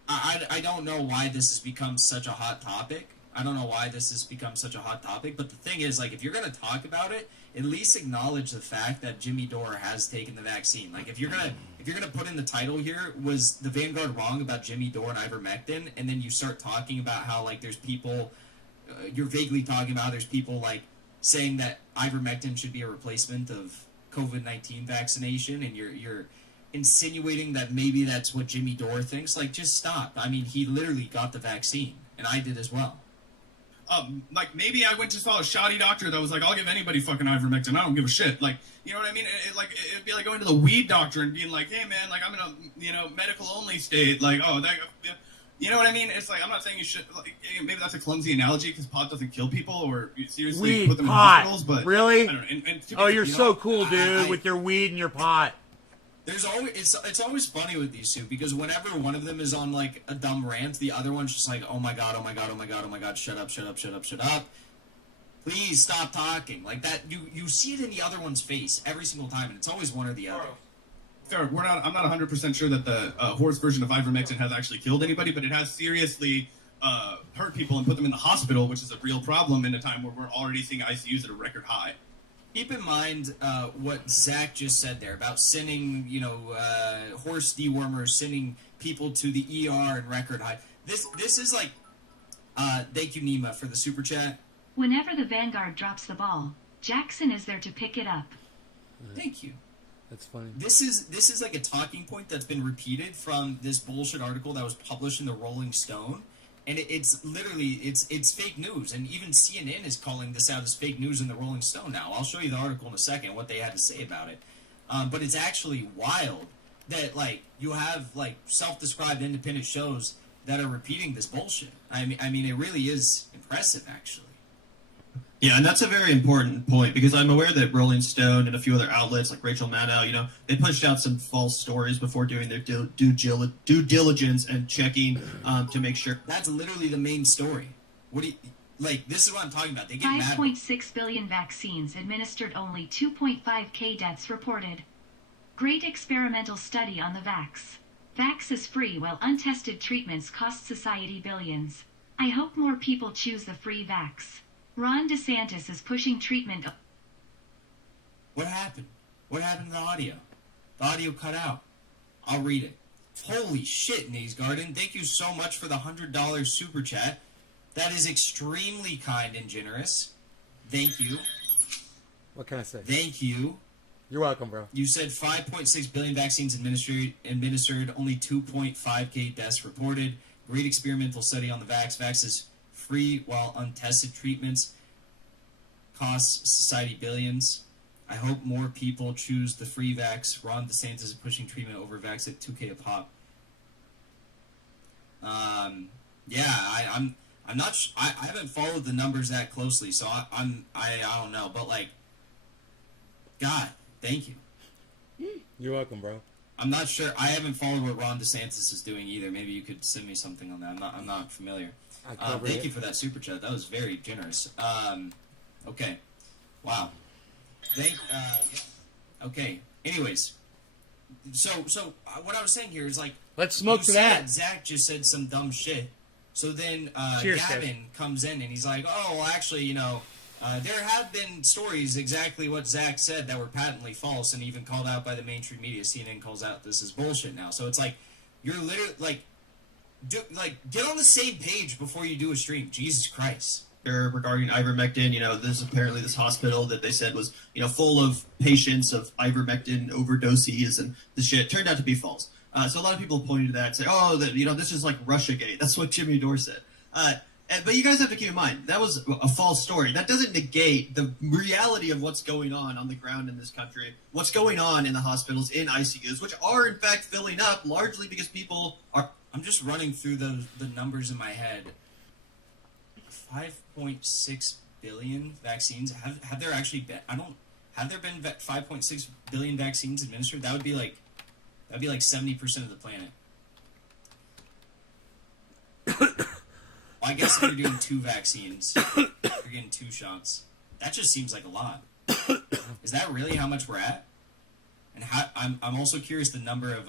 I don't know why this has become such a hot topic. I don't know why this has become such a hot topic. But the thing is, like, if you're going to talk about it, at least acknowledge the fact that Jimmy Dore has taken the vaccine. Like, if you're gonna put in the title here, was the Vanguard wrong about Jimmy Dore and ivermectin? And then you start talking about how, like, there's people, you're vaguely talking about there's people, like, saying that ivermectin should be a replacement of COVID-19 vaccination, and you're insinuating that maybe that's what Jimmy Dore thinks. Like, just stop. I mean, he literally got the vaccine, and I did as well. Like, maybe I went to follow a shoddy doctor that was like, I'll give anybody fucking ivermectin. I don't give a shit. Like, you know what I mean? It'd be like going to the weed doctor and being like, hey, man, like, I'm in a medical-only state. Like, oh, that, you know what I mean? It's like, I'm not saying you should, like, maybe that's a clumsy analogy because pot doesn't kill people or seriously weed, put them pot. in hospitals, but... Really? I don't know. Oh, you're so cool, dude, with your weed and your pot. There's always it's always funny with these two because whenever one of them is on like a dumb rant, the other one's just like, oh my god, shut up. Please stop talking. Like that, you see it in the other one's face every single time, and it's always one or the other. Fair. I'm not 100% sure that the horse version of ivermectin has actually killed anybody, but it has seriously hurt people and put them in the hospital, which is a real problem in a time where we're already seeing ICUs at a record high. Keep in mind what Zach just said there about sending, horse dewormers, sending people to the ER in record high. This is like, thank you, Nima, for the super chat. Whenever the Vanguard drops the ball, Jackson is there to pick it up. Thank you. That's funny. This is like a talking point that's been repeated from this bullshit article that was published in the Rolling Stone. And it's literally, it's fake news. And even CNN is calling this out as fake news in the Rolling Stone now. I'll show you the article in a second, what they had to say about it. But it's actually wild that, like, you have, like, self-described independent shows that are repeating this bullshit. I mean, it really is impressive, actually. Yeah, and that's a very important point, because I'm aware that Rolling Stone and a few other outlets like Rachel Maddow, they pushed out some false stories before doing their due diligence and checking to make sure. That's literally the main story. What do you... Like, this is what I'm talking about. They get mad. 5.6 billion vaccines administered, only 2.5k deaths reported. Great experimental study on the vax. Vax is free while untested treatments cost society billions. I hope more people choose the free vax. Ron DeSantis is pushing treatment. What happened? What happened to the audio? The audio cut out. I'll read it. Holy shit, Naze Garden. Thank you so much for the $100 super chat. That is extremely kind and generous. Thank you. What can I say? Thank you. You're welcome, bro. You said 5.6 billion vaccines administered, only 2.5k deaths reported. Great experimental study on the vax. Vax is free while untested treatments costs society billions. I hope more people choose the free vax. Ron DeSantis is pushing treatment over vax at 2k a pop. Yeah, I'm not. I haven't followed the numbers that closely, so I don't know. But like, God, thank you. You're welcome, bro. I'm not sure. I haven't followed what Ron DeSantis is doing either. Maybe you could send me something on that. I'm not familiar. Thank you for that super chat. That was very generous. Okay. Wow. Okay. Anyways, so what I was saying here is like, let's smoke to that. Zach just said some dumb shit. So then Cheers, Gavin Dave. comes in and he's like, oh, well, actually, there have been stories exactly what Zach said that were patently false and even called out by the mainstream media. CNN calls out this is bullshit now. So it's like, you're literally, get on the same page before you do a stream. Jesus Christ. Regarding ivermectin, this apparently this hospital that they said was, full of patients of ivermectin overdoses, and the shit turned out to be false. So a lot of people pointed to that and say, oh, this is like Russiagate. That's what Jimmy Dore said. But you guys have to keep in mind, that was a false story. That doesn't negate the reality of what's going on the ground in this country, what's going on in the hospitals, in ICUs, which are, in fact, filling up largely because people are... I'm just running through the numbers in my head. 5.6 billion vaccines. Have there actually been... Have there been 5.6 billion vaccines administered? That'd be like 70% of the planet. Well, I guess if you're doing 2 vaccines, you're getting 2 shots. That just seems like a lot. Is that really how much we're at? And I'm also curious the number of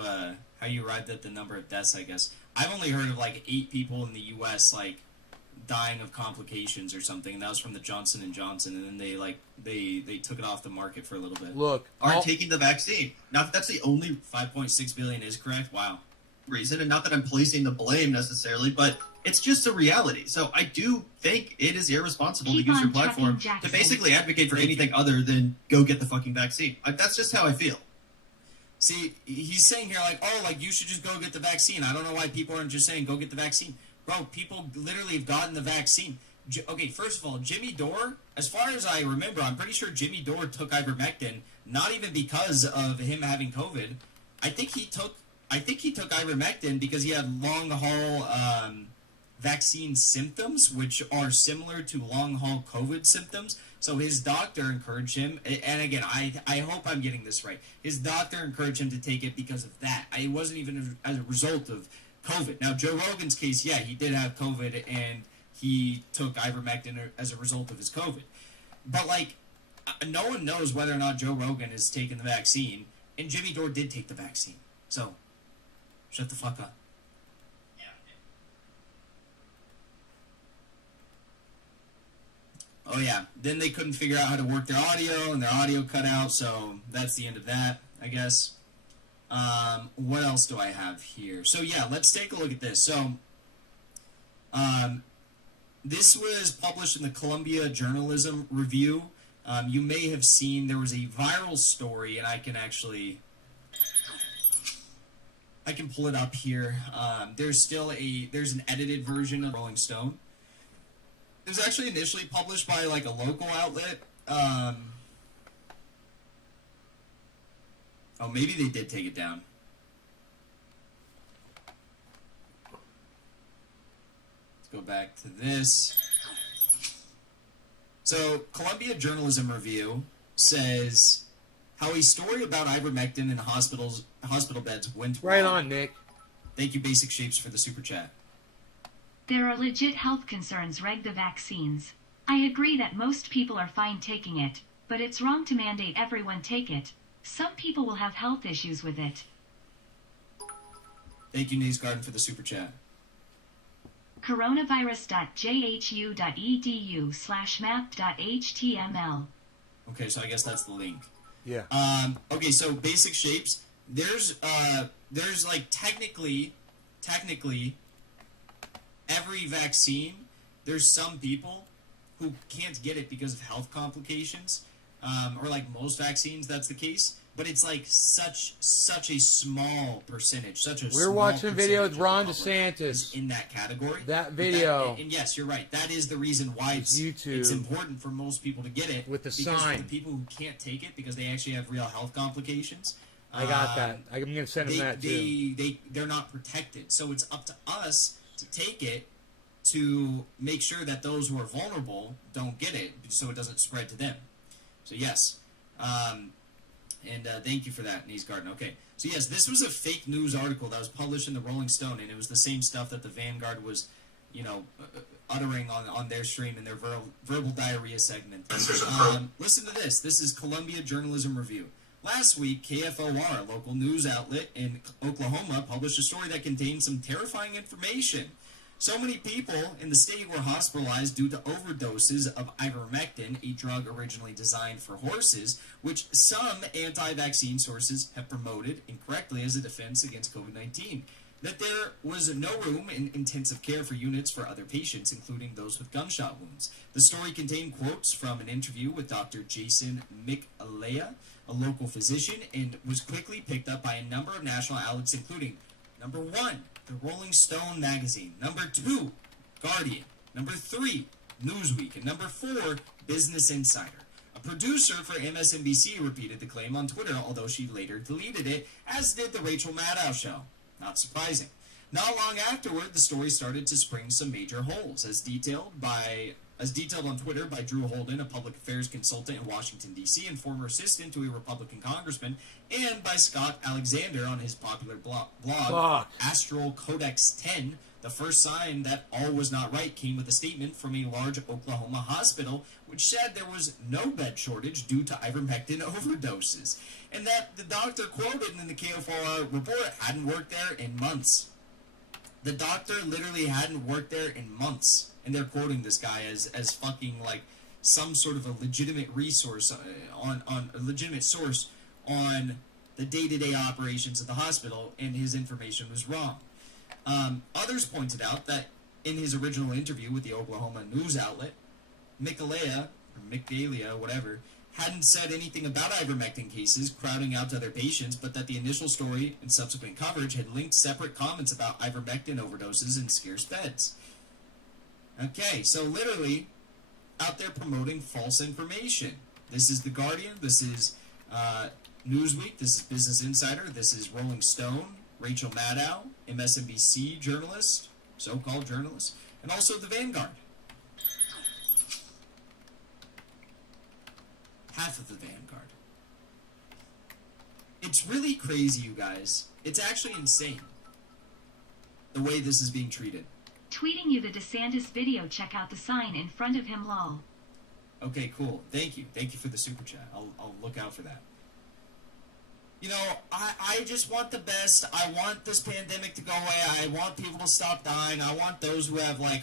how you arrived at the number of deaths. I guess I've only heard of like 8 people in the U.S. like dying of complications or something, and that was from the Johnson & Johnson, and then they took it off the market for a little bit. Look, aren't taking the vaccine. Not that that's the only 5.6 billion is correct. Wow. Reason, and not that I'm placing the blame necessarily, but it's just a reality. So I do think it is irresponsible to use your platform to basically advocate for anything other than go get the fucking vaccine. That's just how I feel. See, he's saying here like, oh, like you should just go get the vaccine. I don't know why people aren't just saying go get the vaccine. Bro, people literally have gotten the vaccine. Okay, first of all, Jimmy Dore, as far as I remember, I'm pretty sure Jimmy Dore took ivermectin, not even because of him having COVID. I think he took ivermectin because he had long-haul vaccine symptoms, which are similar to long-haul COVID symptoms. So his doctor encouraged him, and again, I hope I'm getting this right. His doctor encouraged him to take it because of that. It wasn't even as a result of COVID. Now, Joe Rogan's case, yeah, he did have COVID, and he took ivermectin as a result of his COVID. But, like, no one knows whether or not Joe Rogan has taken the vaccine, and Jimmy Dore did take the vaccine. So, shut the fuck up. Oh, yeah. Then they couldn't figure out how to work their audio, and their audio cut out, so that's the end of that, I guess. What else do I have here? So, yeah, let's take a look at this. So, this was published in the Columbia Journalism Review. You may have seen there was a viral story, and I can pull it up here. There's an edited version of Rolling Stone. It was actually initially published by like a local outlet. Oh, maybe they did take it down. go back to this. So, Columbia Journalism Review says how a story about ivermectin in hospital beds went right wrong. on, Nick. Thank you, Basic Shapes, for the super chat. There are legit health concerns reg the vaccines. I agree that most people are fine taking it, but it's wrong to mandate everyone take it. Some people will have health issues with it. Thank you, Naze Garden, for the super chat. coronavirus.jhu.edu/map.html. Okay, so I guess that's the link. Yeah. Okay, so Basic Shapes. There's like technically, every vaccine, there's some people who can't get it because of health complications, or like most vaccines, that's the case. But it's like such a small percentage, We're watching a video with Ron DeSantis in that category. That video, and yes, you're right. That is the reason why it's important for most people to get it. With the because sign. For the people who can't take it because they actually have real health complications. I got that. I'm gonna send them that too. They're not protected, so it's up to us to take it to make sure that those who are vulnerable don't get it, so it doesn't spread to them. So yes. And thank you for that, Naze Garden. Okay, so yes, this was a fake news article that was published in the Rolling Stone, and it was the same stuff that the Vanguard was, uttering on their stream in their verbal diarrhea segment. Listen to this. This is Columbia Journalism Review. Last week, KFOR, a local news outlet in Oklahoma, published a story that contained some terrifying information. So many people in the state were hospitalized due to overdoses of ivermectin, a drug originally designed for horses, which some anti-vaccine sources have promoted incorrectly as a defense against COVID-19. That there was no room in intensive care for units for other patients, including those with gunshot wounds. The story contained quotes from an interview with Dr. Jason McAleya, a local physician, and was quickly picked up by a number of national outlets, including number 1, the Rolling Stone magazine, number 2, Guardian, number 3, Newsweek, and number 4, Business Insider. A producer for MSNBC repeated the claim on Twitter, although she later deleted it, as did the Rachel Maddow show. Not surprising. Not long afterward, the story started to spring some major holes, as detailed on Twitter by Drew Holden, a public affairs consultant in Washington, D.C. and former assistant to a Republican congressman, and by Scott Alexander on his popular blog Astral Codex 10. The first sign that all was not right came with a statement from a large Oklahoma hospital, which said there was no bed shortage due to ivermectin overdoses, and that the doctor quoted in the KFOR report hadn't worked there in months. The doctor literally hadn't worked there in months. And they're quoting this guy as fucking like some sort of a legitimate resource on a legitimate source on the day-to-day operations of the hospital, and his information was wrong. Others pointed out that in his original interview with the Oklahoma news outlet, Micalea, whatever, hadn't said anything about ivermectin cases crowding out other patients, but that the initial story and subsequent coverage had linked separate comments about ivermectin overdoses and scarce beds. Okay, so literally out there promoting false information. This is The Guardian, this is Newsweek, this is Business Insider, this is Rolling Stone, Rachel Maddow, MSNBC journalist, so-called journalist, and also the Vanguard. Half of the Vanguard. It's really crazy, you guys. It's actually insane the way this is being treated. Tweeting you the DeSantis video. Check out the sign in front of him, lol. Okay, cool. Thank you. Thank you for the super chat. I'll look out for that. You know, I just want the best. I want this pandemic to go away. I want people to stop dying. I want those who have, like,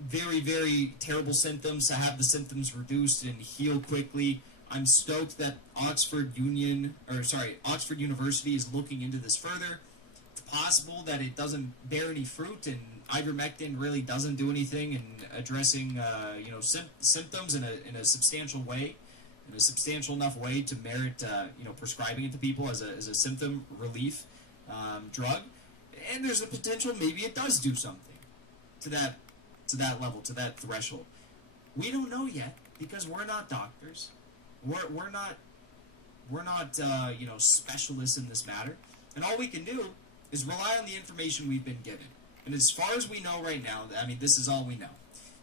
very, very terrible symptoms to have the symptoms reduced and heal quickly. I'm stoked that Oxford University is looking into this further. It's possible that it doesn't bear any fruit, and ivermectin really doesn't do anything in addressing, symptoms in a substantial way, in a substantial enough way to merit, prescribing it to people as a symptom relief drug. And there's a potential maybe it does do something to that level, to that threshold. We don't know yet because we're not doctors. We're not specialists in this matter, and all we can do is rely on the information we've been given. And as far as we know right now, I mean, this is all we know.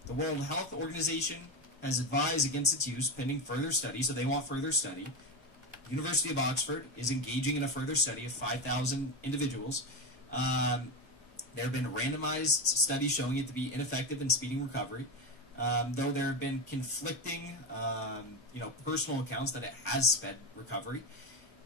The World Health Organization has advised against its use pending further study, so they want further study. University of Oxford is engaging in a further study of 5,000 individuals. There have been randomized studies showing it to be ineffective in speeding recovery, though there have been conflicting, personal accounts that it has sped recovery.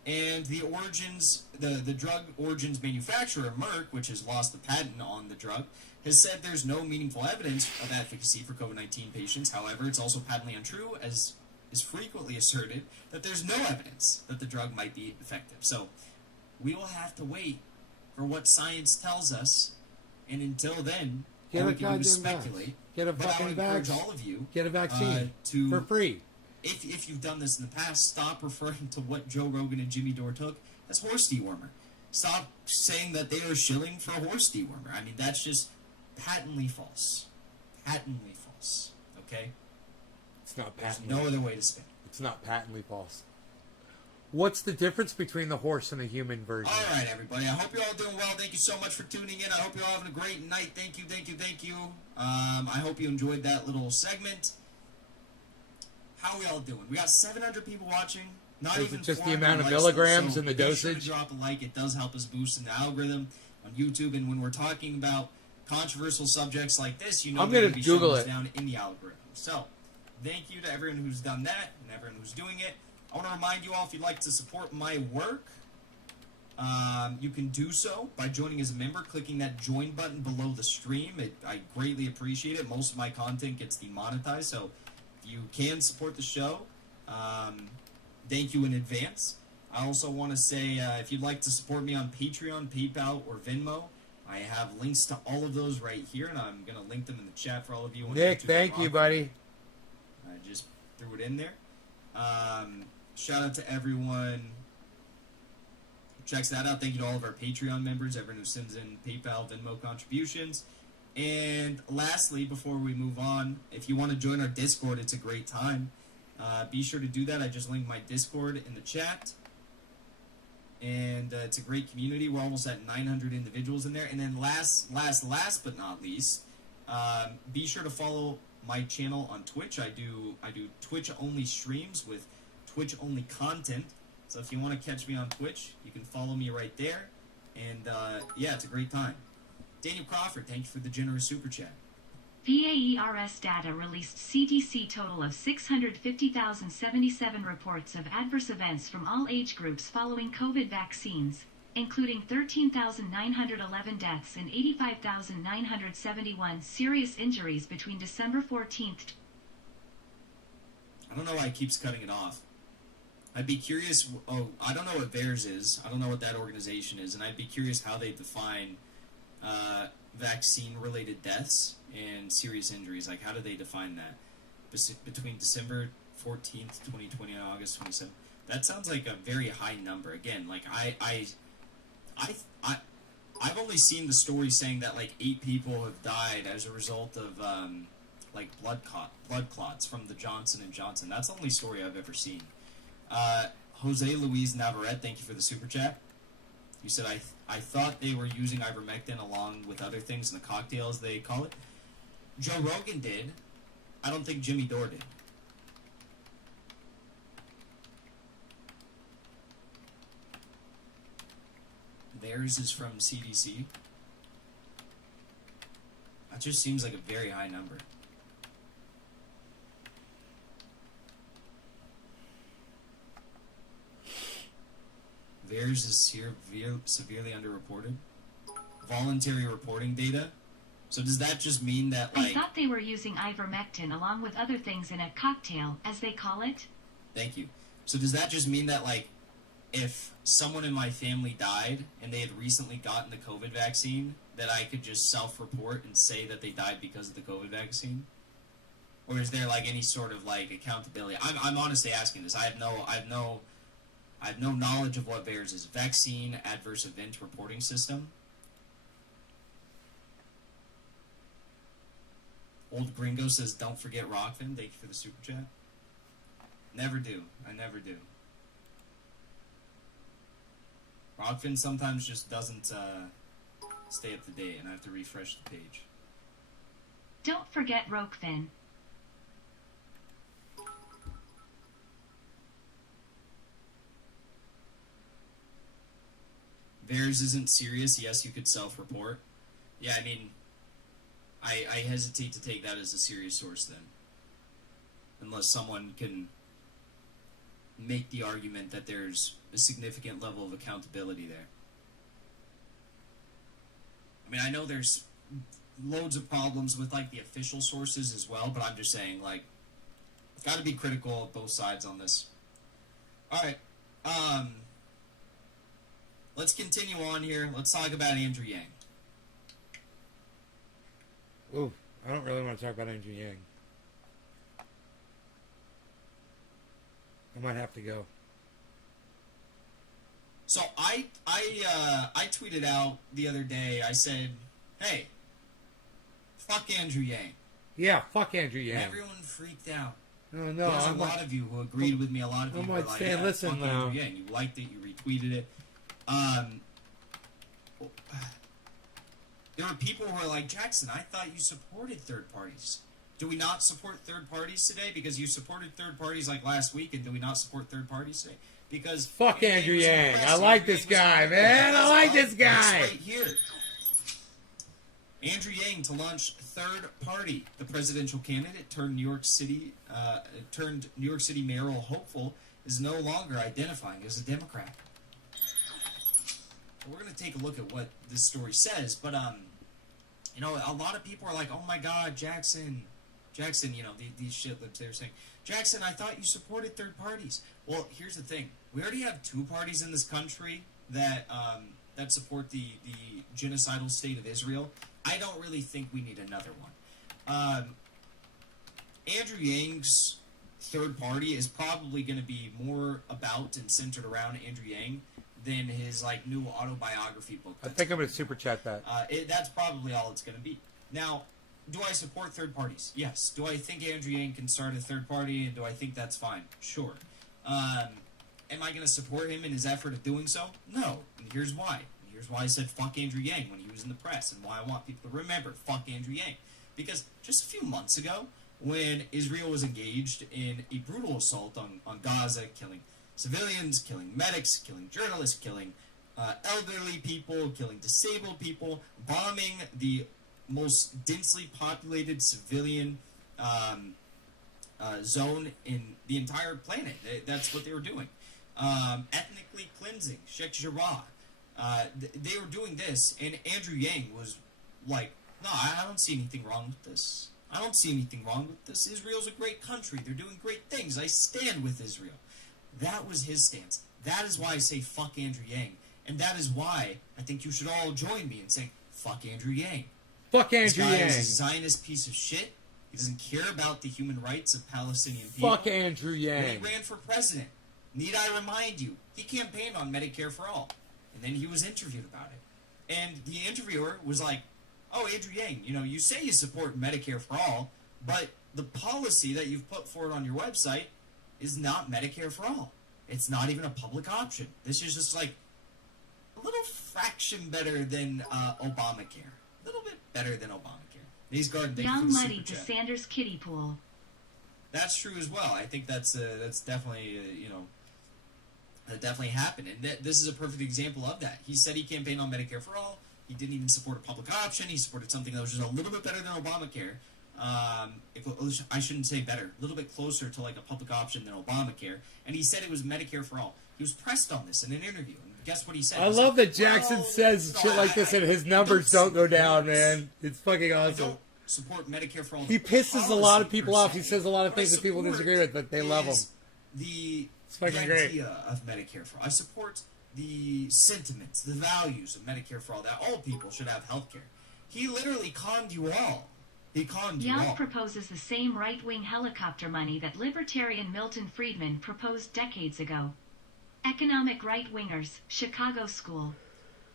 And the drug origins manufacturer, Merck, which has lost the patent on the drug, has said there's no meaningful evidence of efficacy for COVID-19 patients. However, it's also patently untrue, as is frequently asserted, that there's no evidence that the drug might be effective. So we will have to wait for what science tells us, and until then, all we can do is speculate. Get a but I fucking would encourage all of you Get a vaccine to for free. If you've done this in the past, stop referring to what Joe Rogan and Jimmy Dore took as horse dewormer. Stop saying that they are shilling for a horse dewormer. I mean, that's just patently false. Patently false. Okay? It's not There's patently. no other way to spin it. It's not patently false. What's the difference between the horse and the human version? All right, everybody. I hope you're all doing well. Thank you so much for tuning in. I hope you're all having a great night. Thank you, thank you, thank you. I hope you enjoyed that little segment. How are we all doing? We got 700 people watching. Not Is even it just the 400 amount of likes, milligrams so in the be sure to dosage? drop a like. It does help us boost in the algorithm on YouTube. And when we're talking about controversial subjects like this, you know, I'm they're gonna be Google showing us it. down in the algorithm. So, thank you to everyone who's done that and everyone who's doing it. I want to remind you all, if you'd like to support my work, you can do so by joining as a member, clicking that join button below the stream. I greatly appreciate it. Most of my content gets demonetized, so you can support the show. Thank you in advance. I also want to say, if you'd like to support me on Patreon, PayPal, or Venmo, I have links to all of those right here, and I'm going to link them in the chat for all of you. On Nick, YouTube thank and you, Rock. buddy. I just threw it in there. Shout out to everyone who checks that out. Thank you to all of our Patreon members, everyone who sends in PayPal, Venmo contributions. And lastly, before we move on, if you want to join our Discord, it's a great time. Be sure to do that. I just linked my Discord in the chat. And it's a great community. We're almost at 900 individuals in there. And then last but not least, be sure to follow my channel on Twitch. I do Twitch-only streams with Twitch-only content. So if you want to catch me on Twitch, you can follow me right there. And yeah, it's a great time. Daniel Crawford, thank you for the generous super chat. WHAAA's data released CDC total of 650,077 reports of adverse events from all age groups following COVID vaccines, including 13,911 deaths and 85,971 serious injuries between December 14th. I don't know why it keeps cutting it off. I'd be curious. Oh, I don't know what VAERS is. I don't know what that organization is, and I'd be curious how they define vaccine-related deaths and serious injuries. Like, how do they define that between December 14th, 2020, and August 27th? That sounds like a very high number. Again, like I've only seen the story saying that like 8 people have died as a result of like blood clots from the Johnson & Johnson. That's the only story I've ever seen. Jose Luis Navarrete, thank you for the super chat. You said, I thought they were using ivermectin along with other things in the cocktail, as they call it. Joe Rogan did. I don't think Jimmy Dore did. Theirs is from CDC. That just seems like a very high number. Theirs is severely underreported. Voluntary reporting data. So does that just mean that, like... I thought they were using ivermectin along with other things in a cocktail, as they call it. Thank you. So does that just mean that, like, if someone in my family died and they had recently gotten the COVID vaccine, that I could just self-report and say that they died because of the COVID vaccine? Or is there, like, any sort of, like, accountability? I'm honestly asking this. I have no knowledge of what VAERS is. Vaccine Adverse Event Reporting System. Old Gringo says, don't forget Rockfin. Thank you for the super chat. Never do. I never do. Rockfin sometimes just doesn't stay up to date, and I have to refresh the page. Don't forget Rokefin. Theirs isn't serious. Yes, you could self-report. Yeah, I mean, I hesitate to take that as a serious source then. Unless someone can make the argument that there's a significant level of accountability there. I mean, I know there's loads of problems with, like, the official sources as well, but I'm just saying, like, got to be critical of both sides on this. Alright, let's continue on here. Let's talk about Andrew Yang. Ooh, I don't really want to talk about Andrew Yang. I might have to go. So I tweeted out the other day, I said, hey, fuck Andrew Yang. Yeah, fuck Andrew Yang. And everyone freaked out. No, There's a lot of you who agreed with me. A lot of you were like, yeah, listen fuck now. Andrew Yang. You liked it, you retweeted it. There were people who were like, Jackson, I thought you supported third parties. Do we not support third parties today? Because you supported third parties like last week, and do we not support third parties today? Because fuck Andrew Yang. I like this guy, man. I like this guy. Right here. Andrew Yang to launch third party. The presidential candidate turned New York City mayoral hopeful is no longer identifying as a Democrat. We're going to take a look at what this story says, but you know, a lot of people are like, oh my God, Jackson, you know, these shitlibs, they were saying, Jackson, I thought you supported third parties. Well, here's the thing. We already have two parties in this country that that support the genocidal state of Israel. I don't really think we need another one. Andrew Yang's third party is probably going to be more about and centered around Andrew Yang than his like new autobiography book. I think I'm going to super chat that. That's probably all it's going to be. Now, do I support third parties? Yes. Do I think Andrew Yang can start a third party, and do I think that's fine? Sure. Am I going to support him in his effort of doing so? No. And here's why. Here's why I said fuck Andrew Yang when he was in the press, and why I want people to remember fuck Andrew Yang. Because just a few months ago, when Israel was engaged in a brutal assault on Gaza, killing civilians, killing medics, killing journalists, killing elderly people, killing disabled people, bombing the most densely populated civilian zone in the entire planet. That's what they were doing. Ethnically cleansing, Sheikh Jarrah. They were doing this, and Andrew Yang was like, no, I don't see anything wrong with this. I don't see anything wrong with this. Israel's a great country. They're doing great things. I stand with Israel. That was his stance. That is why I say fuck Andrew Yang. And that is why I think you should all join me in saying fuck Andrew Yang. Fuck Andrew This guy Yang. is a Zionist piece of shit. He doesn't care about the human rights of Palestinian people. Fuck Andrew Yang. When he ran for president, need I remind you, he campaigned on Medicare for All. And then he was interviewed about it. And the interviewer was like, oh, Andrew Yang, you know, you say you support Medicare for All, but the policy that you've put forward on your website is not Medicare for All. It's not even a public option. This is just like a little fraction better than Obamacare. A little bit better than Obamacare. These Garden, thank you for Young the Muddy super to chat. Sanders kiddie pool. That's true as well. I think that's definitely, you know, that definitely happened. And this is a perfect example of that. He said he campaigned on Medicare for All. He didn't even support a public option. He supported something that was just a little bit better than Obamacare. I shouldn't say better. A little bit closer to like a public option than Obamacare. And he said it was Medicare for All. He was pressed on this in an interview. And guess what he said? I love that Jackson says shit like this and his numbers don't go down, man. It's fucking awesome. Support Medicare for All. He pisses a lot of people off. He says a lot of things that people disagree with, but they love him. It's fucking the great. idea of Medicare for All. I support the sentiments, the values of Medicare for All, that all people should have health care. He literally conned you all. He conned you Young all. proposes the same right-wing helicopter money that libertarian Milton Friedman proposed decades ago. Economic right-wingers, Chicago School.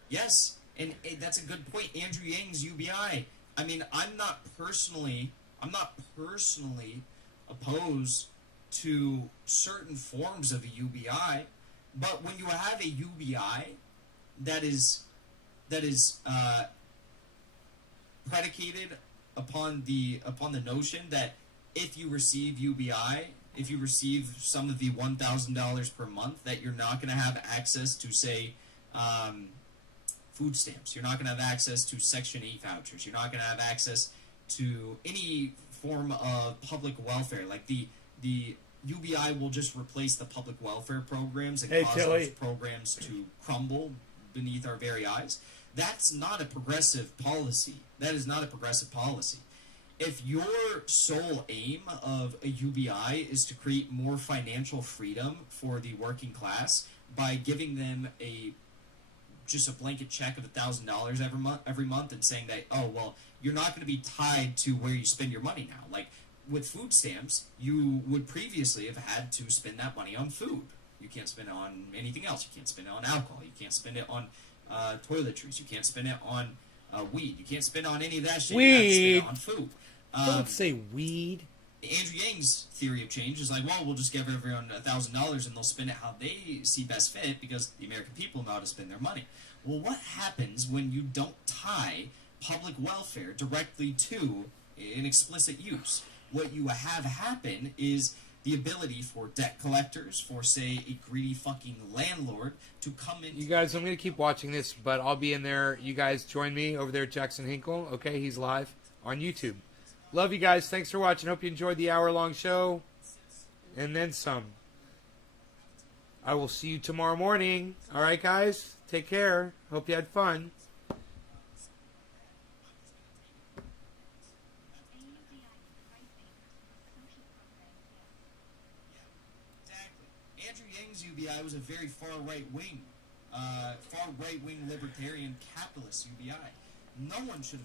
Yes, and that's a good point. Andrew Yang's UBI. I mean, I'm not personally opposed to certain forms of a UBI, but when you have a UBI that is predicated upon the notion that if you receive UBI, if you receive some of the $1,000 per month, that you're not going to have access to, say, food stamps. You're not going to have access to Section 8 vouchers. You're not going to have access to any form of public welfare. Like the UBI will just replace the public welfare programs and cause those programs to crumble beneath our very eyes. That's not a progressive policy. That is not a progressive policy. If your sole aim of a UBI is to create more financial freedom for the working class by giving them just a blanket check of $1,000 every month and saying that, oh, well, you're not going to be tied to where you spend your money now. Like, with food stamps, you would previously have had to spend that money on food. You can't spend it on anything else. You can't spend it on alcohol. You can't spend it on toiletries. You can't spend it on weed. You can't spend it on any of that shit. Weed. You have to spend it on food. Don't say weed. Andrew Yang's theory of change is like, well, we'll just give everyone $1,000 and they'll spend it how they see best fit because the American people know how to spend their money. Well, what happens when you don't tie public welfare directly to an explicit use? What you have happen is the ability for debt collectors, for, say, a greedy fucking landlord to come in. You guys, I'm going to keep watching this, but I'll be in there. You guys join me over there at Jackson Hinkle. Okay, he's live on YouTube. Love you guys. Thanks for watching. Hope you enjoyed the hour-long show. And then some. I will see you tomorrow morning. All right, guys? Take care. Hope you had fun. Exactly. Andrew Yang's UBI was a very far right-wing libertarian capitalist UBI. No one should have